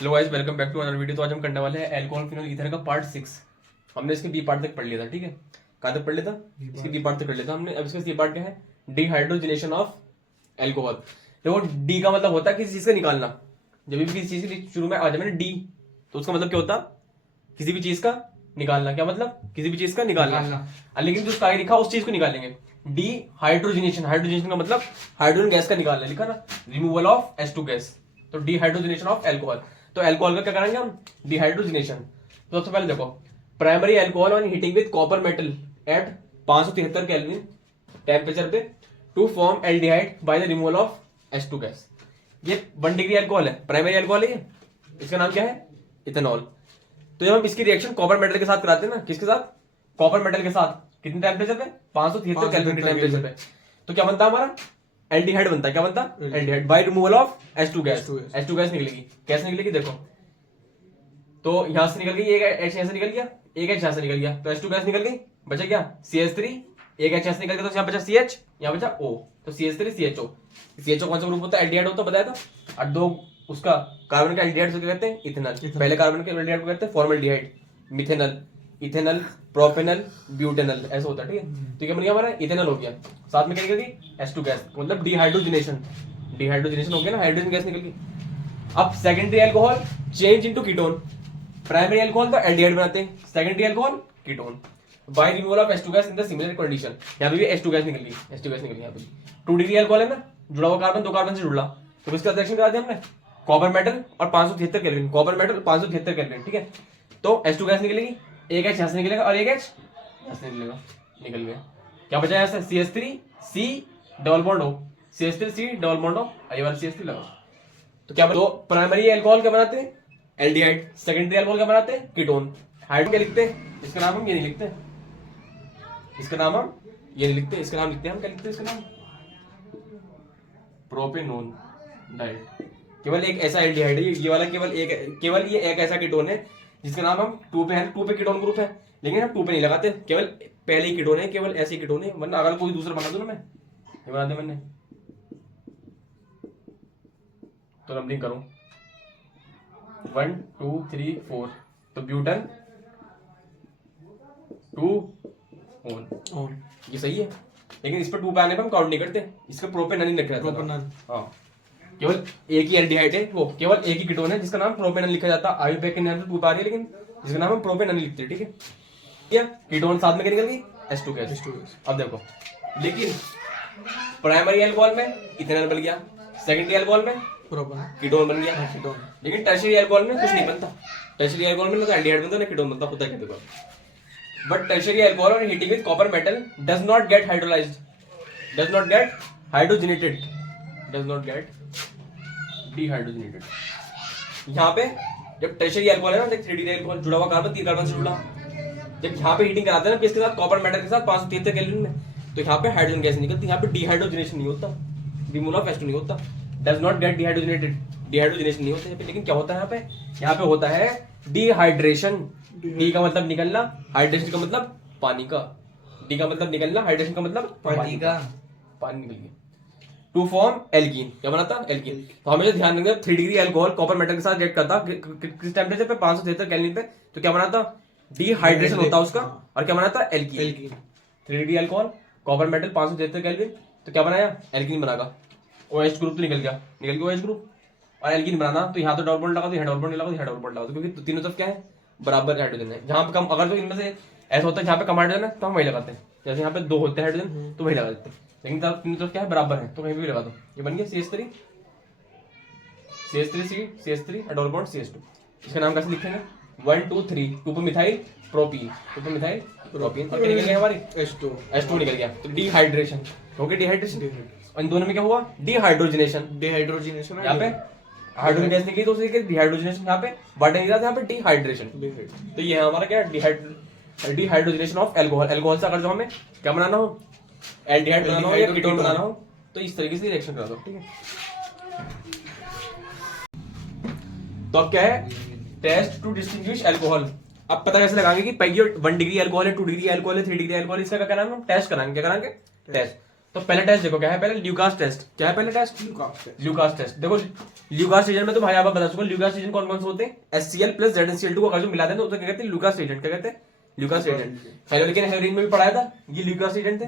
Hello guys, welcome back to another video. तो आज हम करने वाले हैं अल्कोहल फिनोल ईथर का पार्ट 6। हमने इसके बी पार्ट तक पढ़ लिया था, ठीक है। कहाँ तक पढ़ लिया था? इसके बी पार्ट तक कर लिया था हमने। अब इसका सी पार्ट क्या है? Dehydrogenation of alcohol. देखो, डी का मतलब होता है किसी चीज का निकालना। जब भी किसी चीज के शुरू में आ जाए ना डी, तो उसका मतलब क्या होता? किसी भी चीज का निकालना। क्या मतलब? किसी भी चीज का निकालना। लेकिन जो उसका आगे लिखा उस चीज को निकालेंगे। डी हाइड्रोजनेशन, हाइड्रोजनेशन का मतलब हाइड्रोजन गैस का निकालना, लिखा ना, रिमूवल ऑफ H2 गैस। तो डिहाइड्रोजनेशन ऑफ अल्कोहल। तो अल्कोहल का क्या करेंगे हम? डिहाइड्रोजनेशन। तो सबसे पहले देखो, primary alcohol on heating with copper metal at 573 kelvin temperature पे to form aldehyde by the removal of H2 gas. ये 1 डिग्री अल्कोहल है, प्राइमरी अल्कोहल है ये। इसका नाम क्या है? इथेनॉल। तो जब हम इसकी रिएक्शन कॉपर मेटल के साथ कराते हैं ना, किसके साथ? कॉपर मेटल के साथ। कितने टेम्परेचर पे? 573 केल्विन के टेम्परेचर पे। तो क्या बनता है हमारा? एल्डिहाइड बनता है। क्या बनता है? Aldehyde by removal of H2 gas. H2 gas निकलेगी। कैसे निकलेगी? देखो, तो यहां से निकल गई एक H, यहां से निकल गया एक H, यहां से निकल गया, तो H2 गैस निकल गई। बचा क्या? CH3। एक H यहां से निकल गया, तो यहां बचा CH, यहां बचा O। तो CH3 CHO। CHO कौन सा ग्रुप होता है? एल्डिहाइड होता है, बताया था। और दो उसका कार्बन का एल्डिहाइड को क्या कहते हैं? इथेनॉल। पहले कार्बन के एल्डिहाइड को कहते हैं formaldehyde, methanol, ethanol, propanol, butanol, ऐसा होता है, ठीक है। तो क्या बन गया हमारा? इथेनॉल हो गया। साथ में क्या निकल गई? H2 गैस, मतलब डिहाइड्रोजनेशन। डिहाइड्रोजनेशन हो गया ना, हाइड्रोजन गैस निकल गई। अब secondary alcohol change into ketone. Primary alcohol तो एल्डिहाइड बनाते हैं, secondary alcohol ketone by removal of H2 gas in the similar condition. यहां पे भी H2 गैस निकल गई, H2 गैस निकल गई यहां पे। 2 डिग्री अल्कोहल है ना, जुड़ा हुआ कार्बन, दो कार्बन से जुड़ा, तो इसका रिएक्शन करा दिया हमने कॉपर मेटल और 573 केल्विन, कॉपर मेटल 573 केल्विन, ठीक है। तो H2 गैस निकलेगी, एक H यहां से निकलेगा और एक H यहां से निकलेगा, निकल गया। क्या बचा यहां से? CH3 C double bond O, CH3 C double bond O, ये वाला CH3 लगा। तो क्या? तो प्राइमरी अल्कोहल क्या बनाते हैं? एल्डिहाइड। सेकेंडरी अल्कोहल क्या बनाते हैं? कीटोन। हाइड्रोजन क्या लिखते हैं? इसका नाम हम ये नहीं लिखते, इसका नाम हम ये नहीं लिखते, इसका नाम लिखते हैं हम, क्या लिखते हैं इसका नाम? Propanone died. केवल एक ऐसा एल्डिहाइड है ये वाला, केवल ये एक ऐसा कीटोन है जिसका नाम हम 2 पे है, 2 पे कीटोन ग्रुप है, लेकिन हम 2 पे नहीं लगाते, केवल पहले ही कीटोन है, केवल ऐसे कीटोन है। वरना अगर कोई दूसरा बना दूं ना, मैं ये बना दे मैंने, तो नंबरिंग करूं 1 2 3 4, तो ब्यूटन 2 ऑन, ये सही है। लेकिन इस पर 2 पे आने पर हम काउंट नहीं करते, इसका प्रोपेनॉल नहीं लिखा जाता। प्रोपेनॉल, हाँ, केवल एक ही एल्डिहाइड है, वो केवल एक ही कीटोन है जिसका नाम प्रोपेनॉल लिखा जाता है। आयु पैक के नाम से 2 पे आ रही है, लेकिन जिसका नाम हम प्रोपेनॉल लिखते हैं, ठीक है। क्या कीटोन साथ में क्या निकल गई? H2 gas. अब देखो, लेकिन प्राइमरी अल्कोहल में इथेनॉल बन गया, सेकेंडरी अल्कोहल में कीटोन बन गया, लेकिन टर्शियरी अल्कोहल में कुछ नहीं बनता। टर्शियरी अल्कोहल में ना तो एल्डिहाइड बनता ना कीटोन बनता, होता है क्या? देखो, but tertiary alcohol on heating with copper metal does not get hydrolyzed, does not get hydrogenated, does not get dehydrogenated। यहाँ पे जब टर्शियरी अल्कोहल है ना, देख 3 डिग्री अल्कोहल, जुड़ा हुआ कार्बन 3 कार्बन से जुड़ा, जब यहाँ पे हीटिंग कराते हैं ना किसके साथ? कॉपर मेटल के साथ 573 केल्विन में, तो यहाँ पे हाइड्रोजन गैस निकलती है, यहाँ पे डिहाइड्रोजनेशन नहीं होता, रिमूवल ऑफ H2 नहीं होता, डज नॉट गेट डिहाइड्रोजनेटेड, डिहाइड्रोजनेशन नहीं होता यहाँ पे। लेकिन क्या होता है यहाँ पे? यहाँ पे होता है डिहाइड्रेशन। डी का मतलब निकलना, हाइड्रेशन का मतलब पानी का। डी का मतलब निकलना, हाइड्रेशन का मतलब पानी का, पानी निकल गया। टू फॉर्म एल्कीन, क्या बनाता? एल्कीन। तो हमेशा ध्यान रखना, 3 डिग्री अल्कोहल कॉपर मेटल के साथ रिएक्ट करता किस टेम्परेचर पे? 573 केल्विन पे, तो क्या बनाता? डिहाइड्रेशन होता उसका, और क्या बनाता? Alkene. 3 degree alcohol copper metal 573 kelvin, तो क्या बनाया? एल्कीन बनागा। OH ग्रुप तो निकल गया OH ग्रुप। और एल्कीन बनाना तो यहाँ तो डबल बॉन्ड लगा दो, यहाँ डबल बॉन्ड लगा दो, यहाँ डबल बॉन्ड लगा दो, क्योंकि तीनों तरफ क्या है? बराबर हाइड्रोजन है। जहां पे कम, अगर तो इनमें से ऐसा होता है जहां पे कम हाइड्रोजन है तो हम वही लगाते हैं, जैसे यहाँ पे 2 होते हैं हाइड्रोजन तो वही लगा देते हैं, लेकिन तब तीनों तरफ क्या है? बराबर है, तो कहीं भी लगा दो। ये बन गया CH3 C, CH3 double bond CH2। इसका नाम कैसे लिखेंगे? 1 2 3, 2 पे मिथाइल प्रोपीन, 2 पे मिथाइल प्रोपीन, और क्या निकल गया हमारी? H2 निकल गया। तो डिहाइड्रेशन हो गया, डिहाइड्रेशन। और इन दोनों में क्या हुआ? डिहाइड्रोजनेशन। यहाँ पे हाइड्रोजन गैस निकली तो उसे डिहाइड्रोजनेशन, यहाँ पे वाटर निकला था, यहाँ पे डिहाइड्रेशन। तो ये है हमारा क्या? Dehydrogenation of alcohol. अल्कोहल से अगर जो हमें क्या बनाना हो, एल्डिहाइड बनाना हो या कीटोन बनाना हो, तो इस तरीके से रिएक्शन करा दो, ठीक है। तो अब क्या है? Test to distinguish alcohol. अब पता कैसे लगाएंगे कि 1 डिग्री अल्कोहल है, 2 डिग्री अल्कोहल है, 3 डिग्री अल्कोहल है, इसका क्या कराएंगे? हम टेस्ट कराएंगे। क्या कराएंगे? टेस्ट। तो पहला टेस्ट देखो क्या है, पहले ल्यूकास टेस्ट। क्या है पहला टेस्ट? Lucas test. देखो ल्यूकास रीजन में तो भाई आप बता चुका, ल्यूकास रीजन कौन कौन से होते हैं? HCl प्लस ZnCl2 को अगर जो मिला दें तो क्या कहते हैं? Lucas reagent. क्या कहते हैं? Lucas reagent. पहले लेकिन हेरोइन में भी पढ़ाया था, ये ल्यूकास रीजन थे।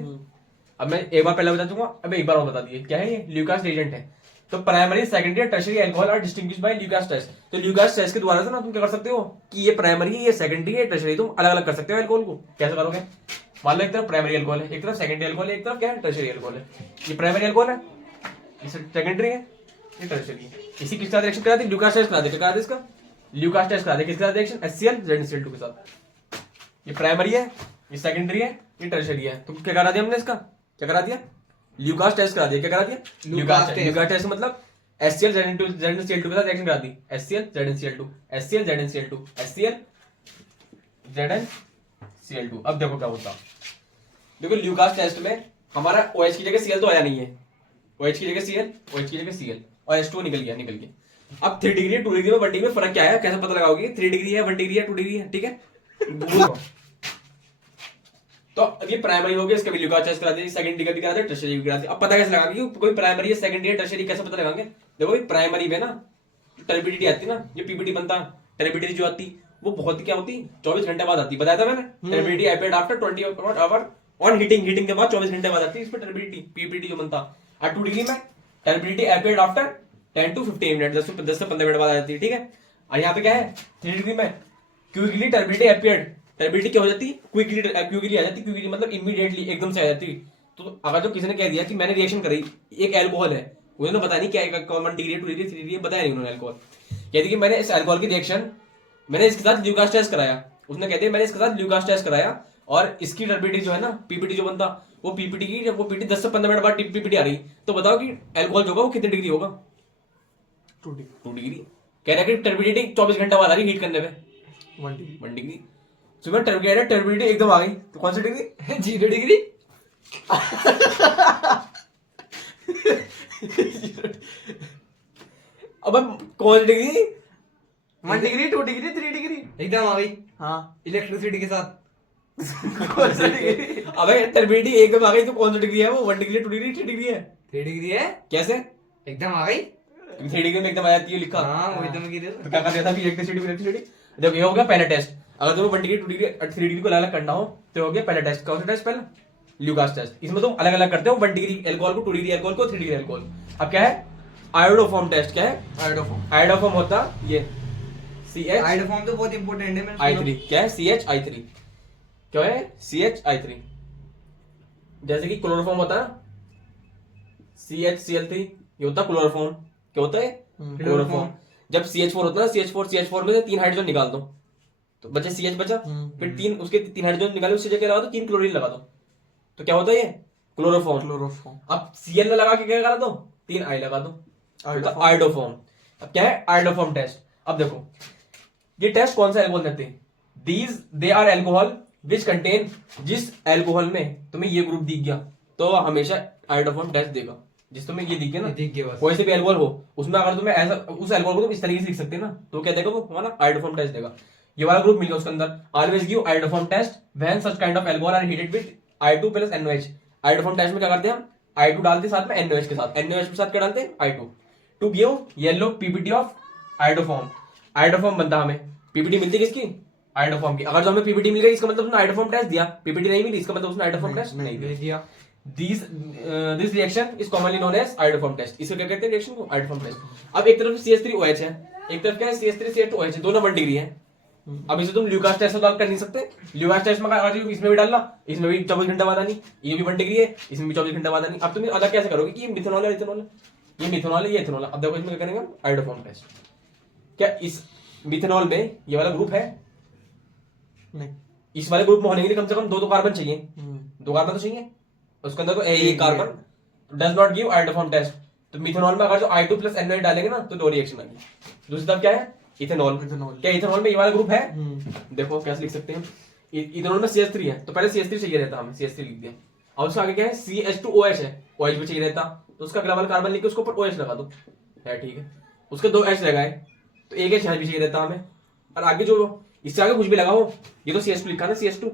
अब मैं एक बार पहले बता दूंगा, अब एक बार और बता दिए क्या है ये ल्यूकास रीजन है। तो primary, secondary, tertiary alcohol are distinguished by Lucas test. तो ल्यूकास टेस्ट के द्वारा से ना तुम क्या कर सकते हो कि ये प्राइमरी है, ये सेकेंडरी है, टर्शियरी, तुम अलग अलग कर सकते हो अल्कोहल को। कैसे करोगे? मान लो एक तरफ प्राइमरी अल्कोहल है, एक तरफ सेकेंडरी अल्कोहल है, एक तरफ क्या है? टर्शियरी अल्कोहल है। ये प्राइमरी अल्कोहल है, ये सेकेंडरी है, ये टर्शियरी है। इसी किसका रिएक्शन करा दी? ल्यूकास टेस्ट करा दे। क्या करा दे इसका? ल्यूकास टेस्ट करा दे। किसका रिएक्शन? HCl ZnCl2 के साथ। ये प्राइमरी है, ये सेकेंडरी है, ये टर्शियरी है। तो क्या करा दिया हमने इसका? क्या करा दिया? ल्यूकास टेस्ट करा दिया। क्या करा दिया? ल्यूकास टेस्ट मतलब HCl ZnCl2 के साथ रिएक्शन करा दी। HCl ZnCl2, HCl ZnCl2, HCl ZnCl2। अब देखो क्या होता। देखो ल्यूकास टेस्ट में हमारा OH की जगह Cl तो आया नहीं है, OH की जगह Cl, OH की जगह Cl और H2O निकल गया। अब 3 डिग्री 2 डिग्री में 1 डिग्री में फर्क क्या है? कैसे पता लगाओगे? 3 डिग्री है, 1 डिग्री है, 2 डिग्री है, ठीक है। तो अब ये प्राइमरी हो गया, इसका भी ल्यूकास टेस्ट करा दिया, सेकेंडरी का भी करा दिया, टर्शियरी भी करा दिया। अब पता कैसे लगाएंगे कोई प्राइमरी है, सेकेंडरी है, टर्शियरी कैसे पता लगाएंगे? देखो प्राइमरी में ना टर्बिडिटी आती है ना, ये पीपीटी बनता है, टर्बिडिटी जो आती वो बहुत ही क्या होती? 24 घंटे बाद आती। बताया था मैंने, turbidity appeared after 20 hour on heating, heating के बाद 24 घंटे बाद आती है इस पर टर्बिडिटी, पीपीटी जो बनता। और 2 डिग्री में turbidity appeared after 10 to 15 minute, 10 से 15 मिनट बाद आ जाती है, ठीक है। और यहाँ पे क्या है? 3 डिग्री में क्विकली टर्बिडिटी अपेयर्ड, टर्बिडिटी क्या हो जाती? क्विकली आ जाती। क्विकली मतलब इमीडिएटली, एकदम से आ जाती। तो अगर जो किसी ने कह दिया कि मैंने रिएक्शन करी, एक अल्कोहल है, उन्होंने बताया नहीं क्या कॉमन डिग्री 2 डिग्री 3 डिग्री बताया नहीं उन्होंने अल्कोहल। कहती कि मैंने इस अल्कोहल की रिएक्शन मैंने इसके साथ ल्यूकास टेस्ट कराया, उसने कहते हैं मैंने इसके साथ ल्यूकास टेस्ट कराया और इसकी टर्बिडिटी जो है ना, पीपीटी जो बनता वो पीपीटी की, जब वो पीटी 10 से 15 मिनट बाद पीपीटी आ रही, तो बताओ कि अल्कोहल जो होगा वो कितनी डिग्री होगा? 2 डिग्री। कह रहा है कि टर्बिडिटी 24 घंटे बाद आ रही हीट करने पे 1 डिग्री। सुबह टर्बिडिटी एकदम आ गई, तो कौन सी डिग्री? 0 डिग्री। अब कौन सी डिग्री? 1 डिग्री, 2 डिग्री, 3 डिग्री एकदम आ गई। हाँ, इलेक्ट्रिसिटी के साथ। कौन सी डिग्री? अबे टर्बिडिटी एकदम आ गई, तो कौन सी डिग्री है वो? 1 डिग्री, 2 डिग्री, 3 डिग्री है? 3 डिग्री है। कैसे एकदम आ गई? 3 डिग्री में एकदम आ जाती है लिखा। हाँ वो एकदम गिरे। तो क्या कर दिया था? इलेक्ट्रिसिटी। देखो ये हो गया पहला टेस्ट। अगर तुम्हें 1 डिग्री 2 डिग्री 3 डिग्री को अलग अलग करना हो तो हो गया पहला टेस्ट। कौन सा टेस्ट? पहला ल्यूकास टेस्ट। इसमें तुम अलग अलग करते हो 1 डिग्री अल्कोहल को, 2 डिग्री अल्कोहल को, 3 डिग्री अल्कोहल। अब क्या है? Iodoform test. क्या है? आयोडोफॉर्म होता ये CH आयोडोफॉर्म तो बहुत इंपॉर्टेंट है। I3। क्या है? CHI3। क्या है? CHI3। जैसे कि क्लोरोफॉर्म होता है CHCl3, ये होता है क्लोरोफॉर्म। क्या होता है? क्लोरोफॉर्म। जब CH4 होता है ना, CH4 में से 3 हाइड्रोजन निकाल दो तो बचे CH बचा, फिर 3 उसके 3 हाइड्रोजन निकाले, उससे जगह लगा दो 3 क्लोरीन लगा दो, तो क्या होता है? ये क्लोरोफॉर्म। अब Cl में लगा के क्या लगा दो? 3 I लगा दो, आयोडोफॉर्म। अब क्या है? Iodoform test. अब देखो ये टेस्ट कौन सा अल्कोहल देते हैं? They are alcohol which contain, जिस अल्कोहल में तुम्हें ये ग्रुप दिख गया तो हमेशा आयोडोफॉर्म टेस्ट देगा। जिस तुम्हें ये दिख गया ना, दिख गया बस। कोई से भी अल्कोहल हो उसमें अगर तुम्हें ऐसा उस अल्कोहल को तुम इस तरीके से लिख सकते हैं ना, तो क्या देगा वो? हमारा आयोडोफॉर्म टेस्ट देगा। ये वाला ग्रुप मिल गया उसके अंदर। Always give iodoform test when such kind of alcohol are heated with I2 plus NOH। आयोडोफॉर्म टेस्ट में क्या करते हैं हम? I2 डालते हैं साथ में NOH के साथ, NOH के साथ क्या डालते हैं? I2 to give yellow PPT of iodoform. Iodoform बनता हमें पीपीटी मिलती है किसकी? आयोडोफॉर्म की। अगर जो हमें पीपीटी मिल गई इसका मतलब उसने आयोडोफॉर्म टेस्ट दिया, पीपीटी नहीं मिली इसका मतलब उसने आयोडोफॉर्म टेस्ट नहीं दिया। This reaction is commonly known as iodoform test. इसे क्या कहते हैं? रिएक्शन को आयोडोफॉर्म टेस्ट। अब एक तरफ CH3OH है, एक तरफ क्या है? CH3CH2OH है, दोनों 1 डिग्री है। अब इसे तुम ल्यूकास टेस्ट से कर नहीं सकते। ल्यूकास टेस्ट में अगर इसमें भी डालना, इसमें भी 24 घंटे बाद आनी, ये भी 1 डिग्री है, इसमें भी 24 घंटे बाद आनी। अब तुम अलग कैसे करोगे कि ये मिथेनॉल है, इथेनॉल है, ये मिथेनॉल है, ये इथेनॉल है। अब देखो इसमें क्या करेंगे? Iodoform test. क्या इस मिथेनॉल में ये वाला ग्रुप है? नहीं। इस वाले ग्रुप में होने के लिए कम से कम 2 कार्बन चाहिए, 2 कार्बन तो चाहिए उसके अंदर, तो एक carbon does not give iodoform test. तो मिथेनॉल में अगर जो I2 प्लस NOH डालेंगे ना तो 2 रिएक्शन आएगी। दूसरी तरफ क्या है? इथेनॉल। क्या इथेनॉल में ये वाला ग्रुप है? देखो कैसे लिख सकते हैं? इथेनॉल में CH3 है तो पहले CH3 चाहिए रहता, हमें CH3 लिख दिया। और उसके आगे क्या है? CH2OH है, OH भी चाहिए रहता, तो उसका अगला वाला कार्बन लिख के उसके ऊपर OH लगा दो, है ठीक है। उसके 2 H लगाए तो एक H यहाँ भी चाहिए रहता हमें। और आगे जो इससे आगे कुछ भी लगाओ, ये तो CH2 लिखा ना, CH2,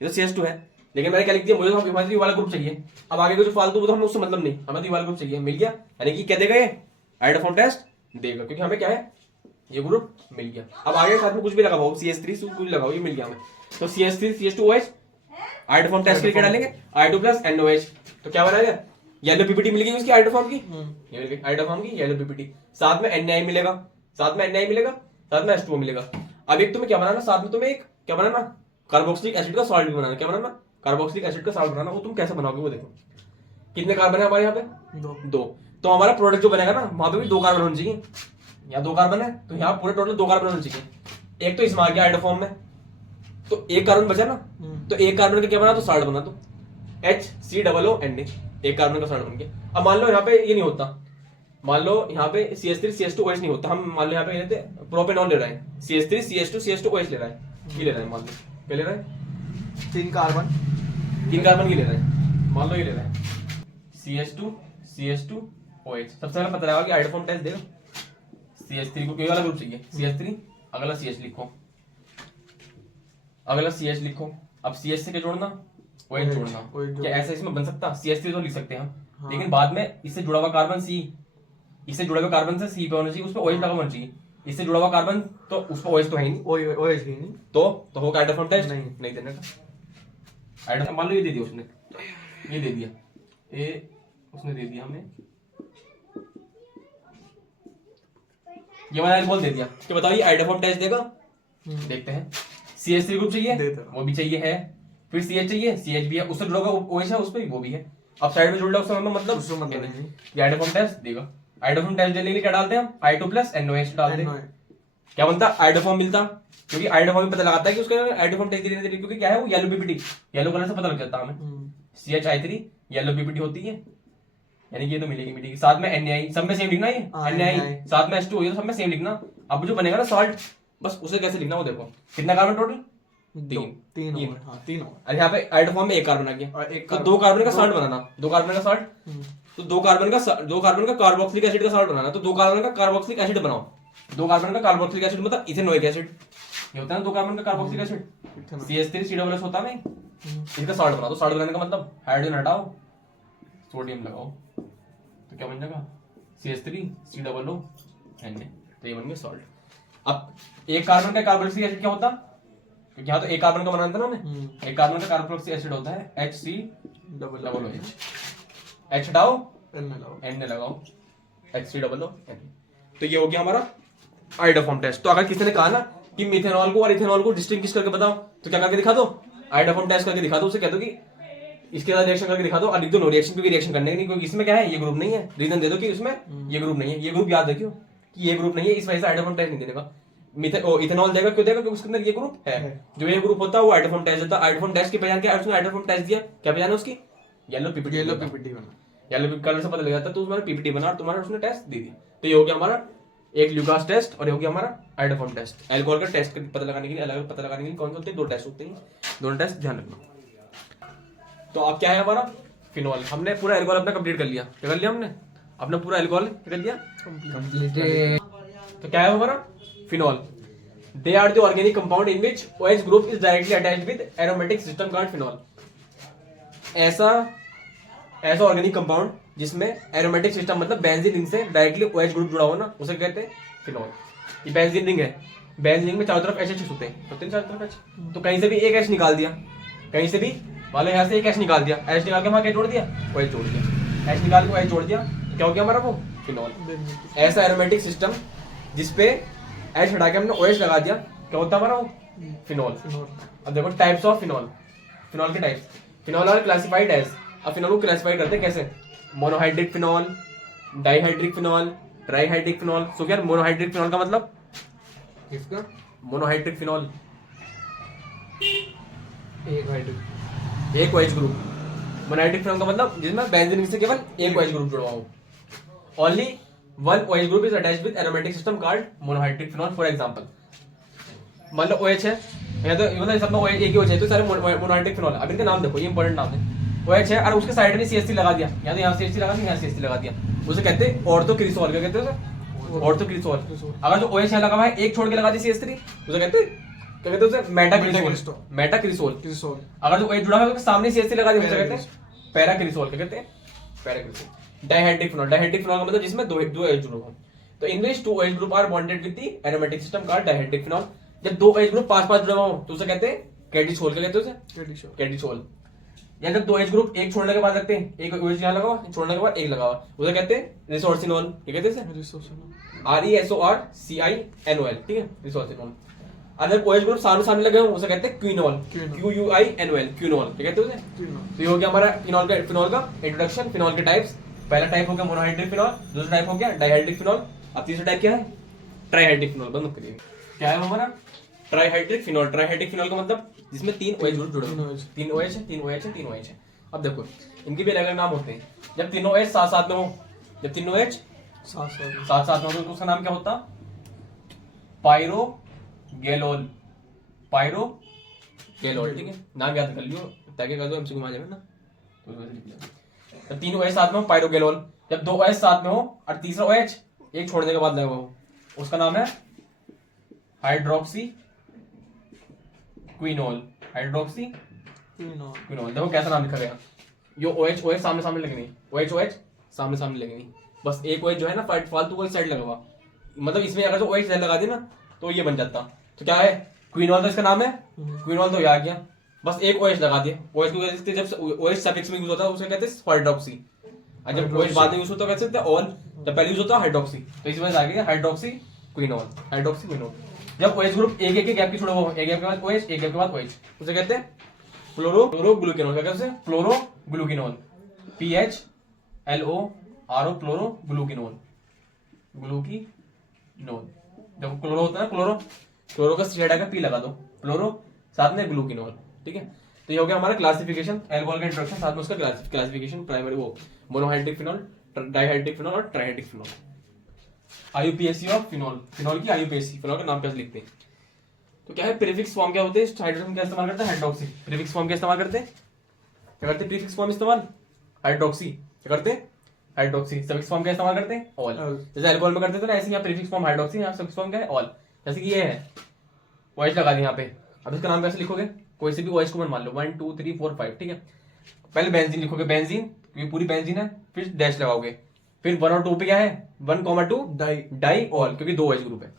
ये तो CH2 है, लेकिन मैंने क्या लिख दिया, मुझे तो हमारे ये वाला ग्रुप चाहिए। अब आगे का जो फालतू वो तो हमें उससे मतलब नहीं, हमें तो ये वाला ग्रुप चाहिए। मिल गया, यानी कि क्या देगा ये, आइडोफॉर्म टेस्ट देगा, क्योंकि हमें क्या है, ये ग्रुप मिल गया। अब आगे साथ में कुछ भी लगाओ, CH3 कुछ लगाओ, ये मिल गया हमें। तो CH3 CH2OH आइडोफॉर्म टेस्ट के लिए क्या डालेंगे, I2 + NOH। तो क्या बनाएगा, येलो पीपीटी मिल गई उसकी आइडोफॉर्म की, ये मिल गई आइडोफॉर्म की येलो पीपीटी। साथ में NaI मिलेगा, साथ में NaI मिलेगा, साथ में H2O मिलेगा। अब एक तुम्हें क्या बनाना, साथ में तुम्हें एक क्या बनाना, कार्बोक्सिलिक एसिड का सॉल्ट बनाना। क्या बनाना, कार्बोक्सिलिक एसिड का सॉल्ट बनाना। वो तुम कैसे बनाओगे वो देखो। कितने कार्बन है हमारे यहाँ पे, दो। तो हमारा प्रोडक्ट जो बनेगा ना, वहां पे भी 2 कार्बन होने चाहिए। यहाँ 2 कार्बन है, तो यहाँ पूरे टोटल 2 कार्बन होने चाहिए। एक तो इसमें आ गया आइडोफॉर्म में, तो एक कार्बन बचा ना, तो एक कार्बन का क्या बना, तो सॉल्ट बना, तो HCOONA, एक कार्बन का सॉल्ट बन गया। अब मान लो यहाँ पे ये नहीं होता, मान लो यहाँ पे CH3 CH2OH नहीं होता, हम मान लो यहाँ पे लेते प्रोपेनॉल ले रहे हैं, CH3 CH2 CH2OH ले रहा है, ये ले रहे हैं, मान लो क्या ले रहे हैं, 3 कार्बन की ले रहे हैं, मान लो ये ले रहे हैं CH2 CH2OH। सबसे पहले पता लगा कि आइडोफॉर्म टेस्ट देगा। CH3 को कोई वाला ग्रुप चाहिए, CH3 अगला CH लिखो, अगला CH लिखो। अब CH से क्या जोड़ना, OH जोड़ना। क्या ऐसा इसमें बन सकता, CH3 तो लिख सकते हैं हम, लेकिन बाद में इससे जुड़ा हुआ कार्बन C, इससे जुड़ा हुआ कार्बन से C पे होना चाहिए, उस पर OH लगा होना चाहिए। इससे जुड़ा हुआ कार्बन तो उस पर OH तो है ही नहीं, OH ही नहीं, तो होगा आइडोफॉर्म टेस्ट नहीं देने का। आइडोफॉर्म मान लो ये दे दिया उसने, ये दे दिया, ये उसने दे दिया हमें, ये वाला एल्कोहल दे दिया। कि बताओ ये आइडोफॉर्म टेस्ट देगा, देखते हैं। CH3 ग्रुप चाहिए, वो भी चाहिए है, फिर CH चाहिए, CH भी है, उससे जुड़ा हुआ OH है, उस पर वो भी है। अब साइड में जुड़ रहा उसका मतलब ये आइडोफॉर्म टेस्ट देगा। आइडोफॉर्म टेस्ट देने के लिए क्या डालते हैं हम, I2 + NOH डालते हैं। क्या बनता, आइडोफॉर्म मिलता, क्योंकि आइडोफॉर्म में पता लगाता है कि उसका आइडोफॉर्म टेस्ट देने के, क्योंकि क्या है वो येलो पीपीटी, येलो कलर से पता लग जाता है हमें। CHI3 येलो पीपीटी होती है, यानी कि ये तो मिलेगी। साथ में NaI, सब में सेम लिखना, ये NaI साथ में H2O, ये तो सब में सेम लिखना। अब जो बनेगा ना सॉल्ट, बस उसे कैसे लिखना वो देखो। कितना कार्बन टोटल, 3। अरे यहाँ पे आइडोफॉर्म में 1 कार्बन आ गया, तो 2 कार्बन का सॉल्ट बनाना, 2 कार्बन का सॉल्ट, तो 2 कार्बन का कार्बोक्सिलिक एसिड का सॉल्ट बनाना। तो 2 कार्बन का कार्बोक्सिलिक एसिड बनाओ, 2 कार्बन का कार्बोक्सिलिक एसिड मतलब इथेनोइक एसिड, ये होता है ना 2 कार्बन का कार्बोक्सिलिक एसिड। CH3 COOH होता है, इसका सॉल्ट बनाओ। तो सॉल्ट बनाने का मतलब हाइड्रोजन हटाओ, सोडियम लगाओ, तो क्या बन जाएगा, CH3 COONA, तो ये बन गया सॉल्ट। अब एक कार्बन का कार्बोक्सिलिक एसिड क्या होता, क्योंकि यहाँ तो एक कार्बन का बनाना था ना हमें, एक कार्बन का कार्बोक्सिलिक एसिड होता है HCOOH, H हटाओ N लगाओ, HCOOH। तो ये हो गया हमारा आइडोफॉर्म टेस्ट। तो अगर किसी ने कहा ना कि मिथेनॉल को और इथेनॉल को डिस्टिंग्विश करके बताओ, तो क्या करके दिखा दो, आइडोफॉर्म टेस्ट करके दिखा दो। उसे कह दो कि इसके साथ रिएक्शन करके दिखा दो, और लिख दो नो रिएक्शन पे भी रिएक्शन करने नहीं, क्योंकि इसमें क्या है, ये ग्रुप नहीं है। रीजन दे दो कि इसमें ये ग्रुप नहीं है, ये ग्रुप याद रखियो कि ये ग्रुप नहीं है, इस वजह से आइडोफॉर्म टेस्ट नहीं देने का। इथेनॉल देगा, क्यों देगा, क्योंकि उसके अंदर ये ग्रुप है। जो ये ग्रुप होता है वो आइडोफॉर्म टेस्ट देता है। आइडोफॉर्म टेस्ट की पहचान क्या है, उसने आइडोफॉर्म टेस्ट दिया, क्या पहचान है उसकी, येलो पीपीटी बना, येलो कलर से पता लग जाता है, तो तुम्हारा पीपीटी बना और तुम्हारा उसने टेस्ट दे दिया। तो ये हो गया हमारा एक ल्यूकास टेस्ट, और ये हो गया हमारा आइडोफॉर्म टेस्ट। अल्कोहल का टेस्ट पता लगाने के लिए, अलग पता लगाने के लिए कौन से होते हैं, 2 टेस्ट होते हैं, दोनों टेस्ट ध्यान रखना। तो अब क्या है हमारा फिनॉल। हमने पूरा अल्कोहल अपना कंप्लीट कर लिया, क्या कर लिया हमने, अपना पूरा अल्कोहल कर लिया कंप्लीट। तो क्या है हमारा phenol, they are the organic compound in which OH group is directly attached with aromatic system called phenol. ऐसा ऑर्गेनिक कंपाउंड जिसमें एरोमेटिक सिस्टम मतलब बेंजीन रिंग से डायरेक्टली OH ग्रुप जुड़ा हो ना, उसे कहते हैं फिनॉल। ये बेंजीन रिंग है, बेंजीन रिंग में चारों तरफ H होते हैं, चारों तरफ H। तो कहीं से भी एक H निकाल दिया, कहीं से भी मान लो यहाँ से एक H निकाल दिया, H निकाल के वहां क्या जोड़ दिया, OH जोड़ दिया, H निकाल के OH जोड़ दिया, क्या हो गया हमारा वो फिनॉल। ऐसा एरोमेटिक सिस्टम जिसपे H हटा के हमने OH लगा दिया, क्या होता है हमारा वो फिनॉल। अब देखो टाइप्स ऑफ फिनॉल, फिनॉल के types, phenol are classified as. अब फिनॉल को क्लासिफाई करते हैं कैसे, monohydric phenol, dihydric phenol, trihydric phenol. So क्या मोनोहाइड्रिक फिनॉल का मतलब, किसका, मोनोहाइड्रिक फिनॉल एक OH ग्रुप। मोनोहाइड्रिक फिनॉल का मतलब जिसमें बेंजीन से केवल एक OH ग्रुप जुड़ा हो। Only one OH group is attached with aromatic system called monohydric phenol. For example मान लो OH है, या तो मतलब सब में OH एक ही OH है, तो सारे मोनोहाइड्रिक फिनॉल। अब इनके नाम देखो, ये इंपॉर्टेंट नाम है। OH है और उसके साइड में CH3 लगा दिया, या तो यहाँ CH3 लगा दिया, यहाँ CH3 लगा दिया, उसे कहते हैं ऑर्थोक्रिसोल। क्या कहते हैं उसे, ऑर्थोक्रिसोल। अगर जो OH यहाँ लगा हुआ है एक छोड़ के लगा दी CH3, उसे कहते हैं क्या कहते हैं उसे, मेटाक्रिसोल। मेटाक्रिसोल। मेटाक्रिसोल। क्रिसोल। अगर जो OH जुड़ा है तो सामने CH लगा दिया, उसे कहते पैराक्रिसोल। हैं पैराक्रिसोल। क्या कहते हैं, paracresol. Dihydric phenol, dihydric phenol का मतलब जिसमें दो OH जुड़े हो। तो in which 2 OH group are bonded with the aromatic system called dihydric phenol. जब 2 OH ग्रुप पास पास जुड़े हो तो उसे कहते हैं कैडिसोल। क्या कहते हैं उसे, कैडिसोल। कैडिसोल। या जब 2 OH ग्रुप एक छोड़ने के बाद रखते हैं, एक OH यहाँ लगाओ, छोड़ने के बाद एक लगाओ, उसे कहते हैं रिसोर्सिनोल। क्या कहते हैं रिसोर्सिनोल। RESORCINOL, ठीक है, रिसोर्सिनोल। अगर OH ग्रुप सामने सामने लगे हो उसे कहते हैं क्विनोल। क्विनोल। QUINOL, क्विनोल। क्या कहते हैं उसे। क्विनोल। तो ये हो गया हमारा फिनॉल का इंट्रोडक्शन। फिनॉल के टाइप्स, पहला टाइप हो गया मोनोहाइड्रिक फिनॉल, दूसरा टाइप हो गया डाइहाइड्रिक फिनॉल, अब तीसरा टाइप क्या है, ट्राइहाइड्रिक फिनॉल। बंद करिए, क्या है हमारा ट्राइहाइड्रिक फिनॉल। ट्राइहाइड्रिक फिनॉल का मतलब जिसमें 3 OH ग्रुप जुड़े हो, 3 OH है, 3 OH है, 3 OH है। अब देखो इनके भी अलग अलग नाम होते हैं। जब तीनों OH साथ साथ में हो, जब तीनों OH साथ साथ साथ में हो तो उसका नाम क्या होता, पायरोगेलोल। पायरोगेलोल, ठीक है, नाम याद कर लियो ताकि कर दो एमसीक्यू में आ जाएगा ना, तो वैसे लिख लिया। जब तीन OH साथ में हो पायरोगेलोल, जब 2 OH साथ में हो और तीसरा OH एक छोड़ने के बाद लगा हो उसका नाम है हाइड्रोक्सी क्विनोल। हाइड्रोक्सी क्विनोल। क्विनोल। देखो कैसा नाम लिखा गया, यो OH सामने सामने लगनी, OH सामने सामने लगनी, बस एक OH जो है ना फालतू को साइड लगा हुआ, मतलब इसमें अगर जो OH साइड लगा दी ना तो ये बन जाता। तो क्या है, क्विनोल तो इसका नाम है, क्विनोल तो ये आ गया, बस एक OH लगा दिया। OH की वजह से जब OH सफिक्स में यूज होता है उसे कहते हैं हाइड्रोक्सी, और जब OH बाद में यूज होता है कहते हैं ऑल, जब पहले यूज होता है हाइड्रोक्सी, तो इस वजह से आ गया हाइड्रोक्सी क्विनोल। हाइड्रोक्सी क्विनोल। जब OH ग्रुप एक एक गैप की छोड़ा हुआ, एक गैप के बाद OH, एक गैप के बाद OH, उसे कहते हैं फ्लोरोग्लूकेनोल। क्या कहते हैं, फ्लोरोग्लूकेनोल। PHLORO, फ्लोरोग्लूकेनोल, ग्लूकीनोल। जब क्लोरो होता है ना, क्लोरो का शेड आएगा, P लगा दो, फ्लोरो साथ में ग्लूकीनोल, ठीक है। तो ये हो गया हमारा क्लासिफिकेशन, अल्कोहल का इंट्रोडक्शन, साथ में उसका क्लासिफिकेशन, प्राइमरी वो मोनोहाइड्रिक फिनॉल, डाइहाइड्रिक फिनॉल और trihydric phenol. IUPAC of phenol, phenol की IUPAC, फिनॉल का नाम कैसे लिखते हैं। तो क्या है, प्रीफिक्स फॉर्म क्या होते हैं, हाइड्रोजन क्या इस्तेमाल करते हैं, हाइड्रोक्सी। प्रीफिक्स फॉर्म क्या इस्तेमाल करते हैं, क्या करते हैं, प्रीफिक्स फॉर्म इस्तेमाल हाइड्रोक्सी, क्या करते हैं हाइड्रोक्सी। सफिक्स फॉर्म क्या इस्तेमाल करते हैं, ऑल। जैसे अल्कोहल में करते थे ना, ऐसे यहाँ प्रीफिक्स फॉर्म हाइड्रोक्सी, यहाँ सफिक्स फॉर्म क्या है, ऑल। जैसे कि ये है OH लगा दिया यहाँ पे, अब इसका नाम कैसे लिखोगे, कोई से भी OH को मान लो, 1 2 3 4 5, ठीक है। पहले बेंजीन लिखोगे, बेंजीन, ये पूरी बेंजीन है, फिर डैश लगाओगे, फिर 1 और 2 पे क्या है, 1, 2 डाई ऑल, क्योंकि 2 OH ग्रुप है।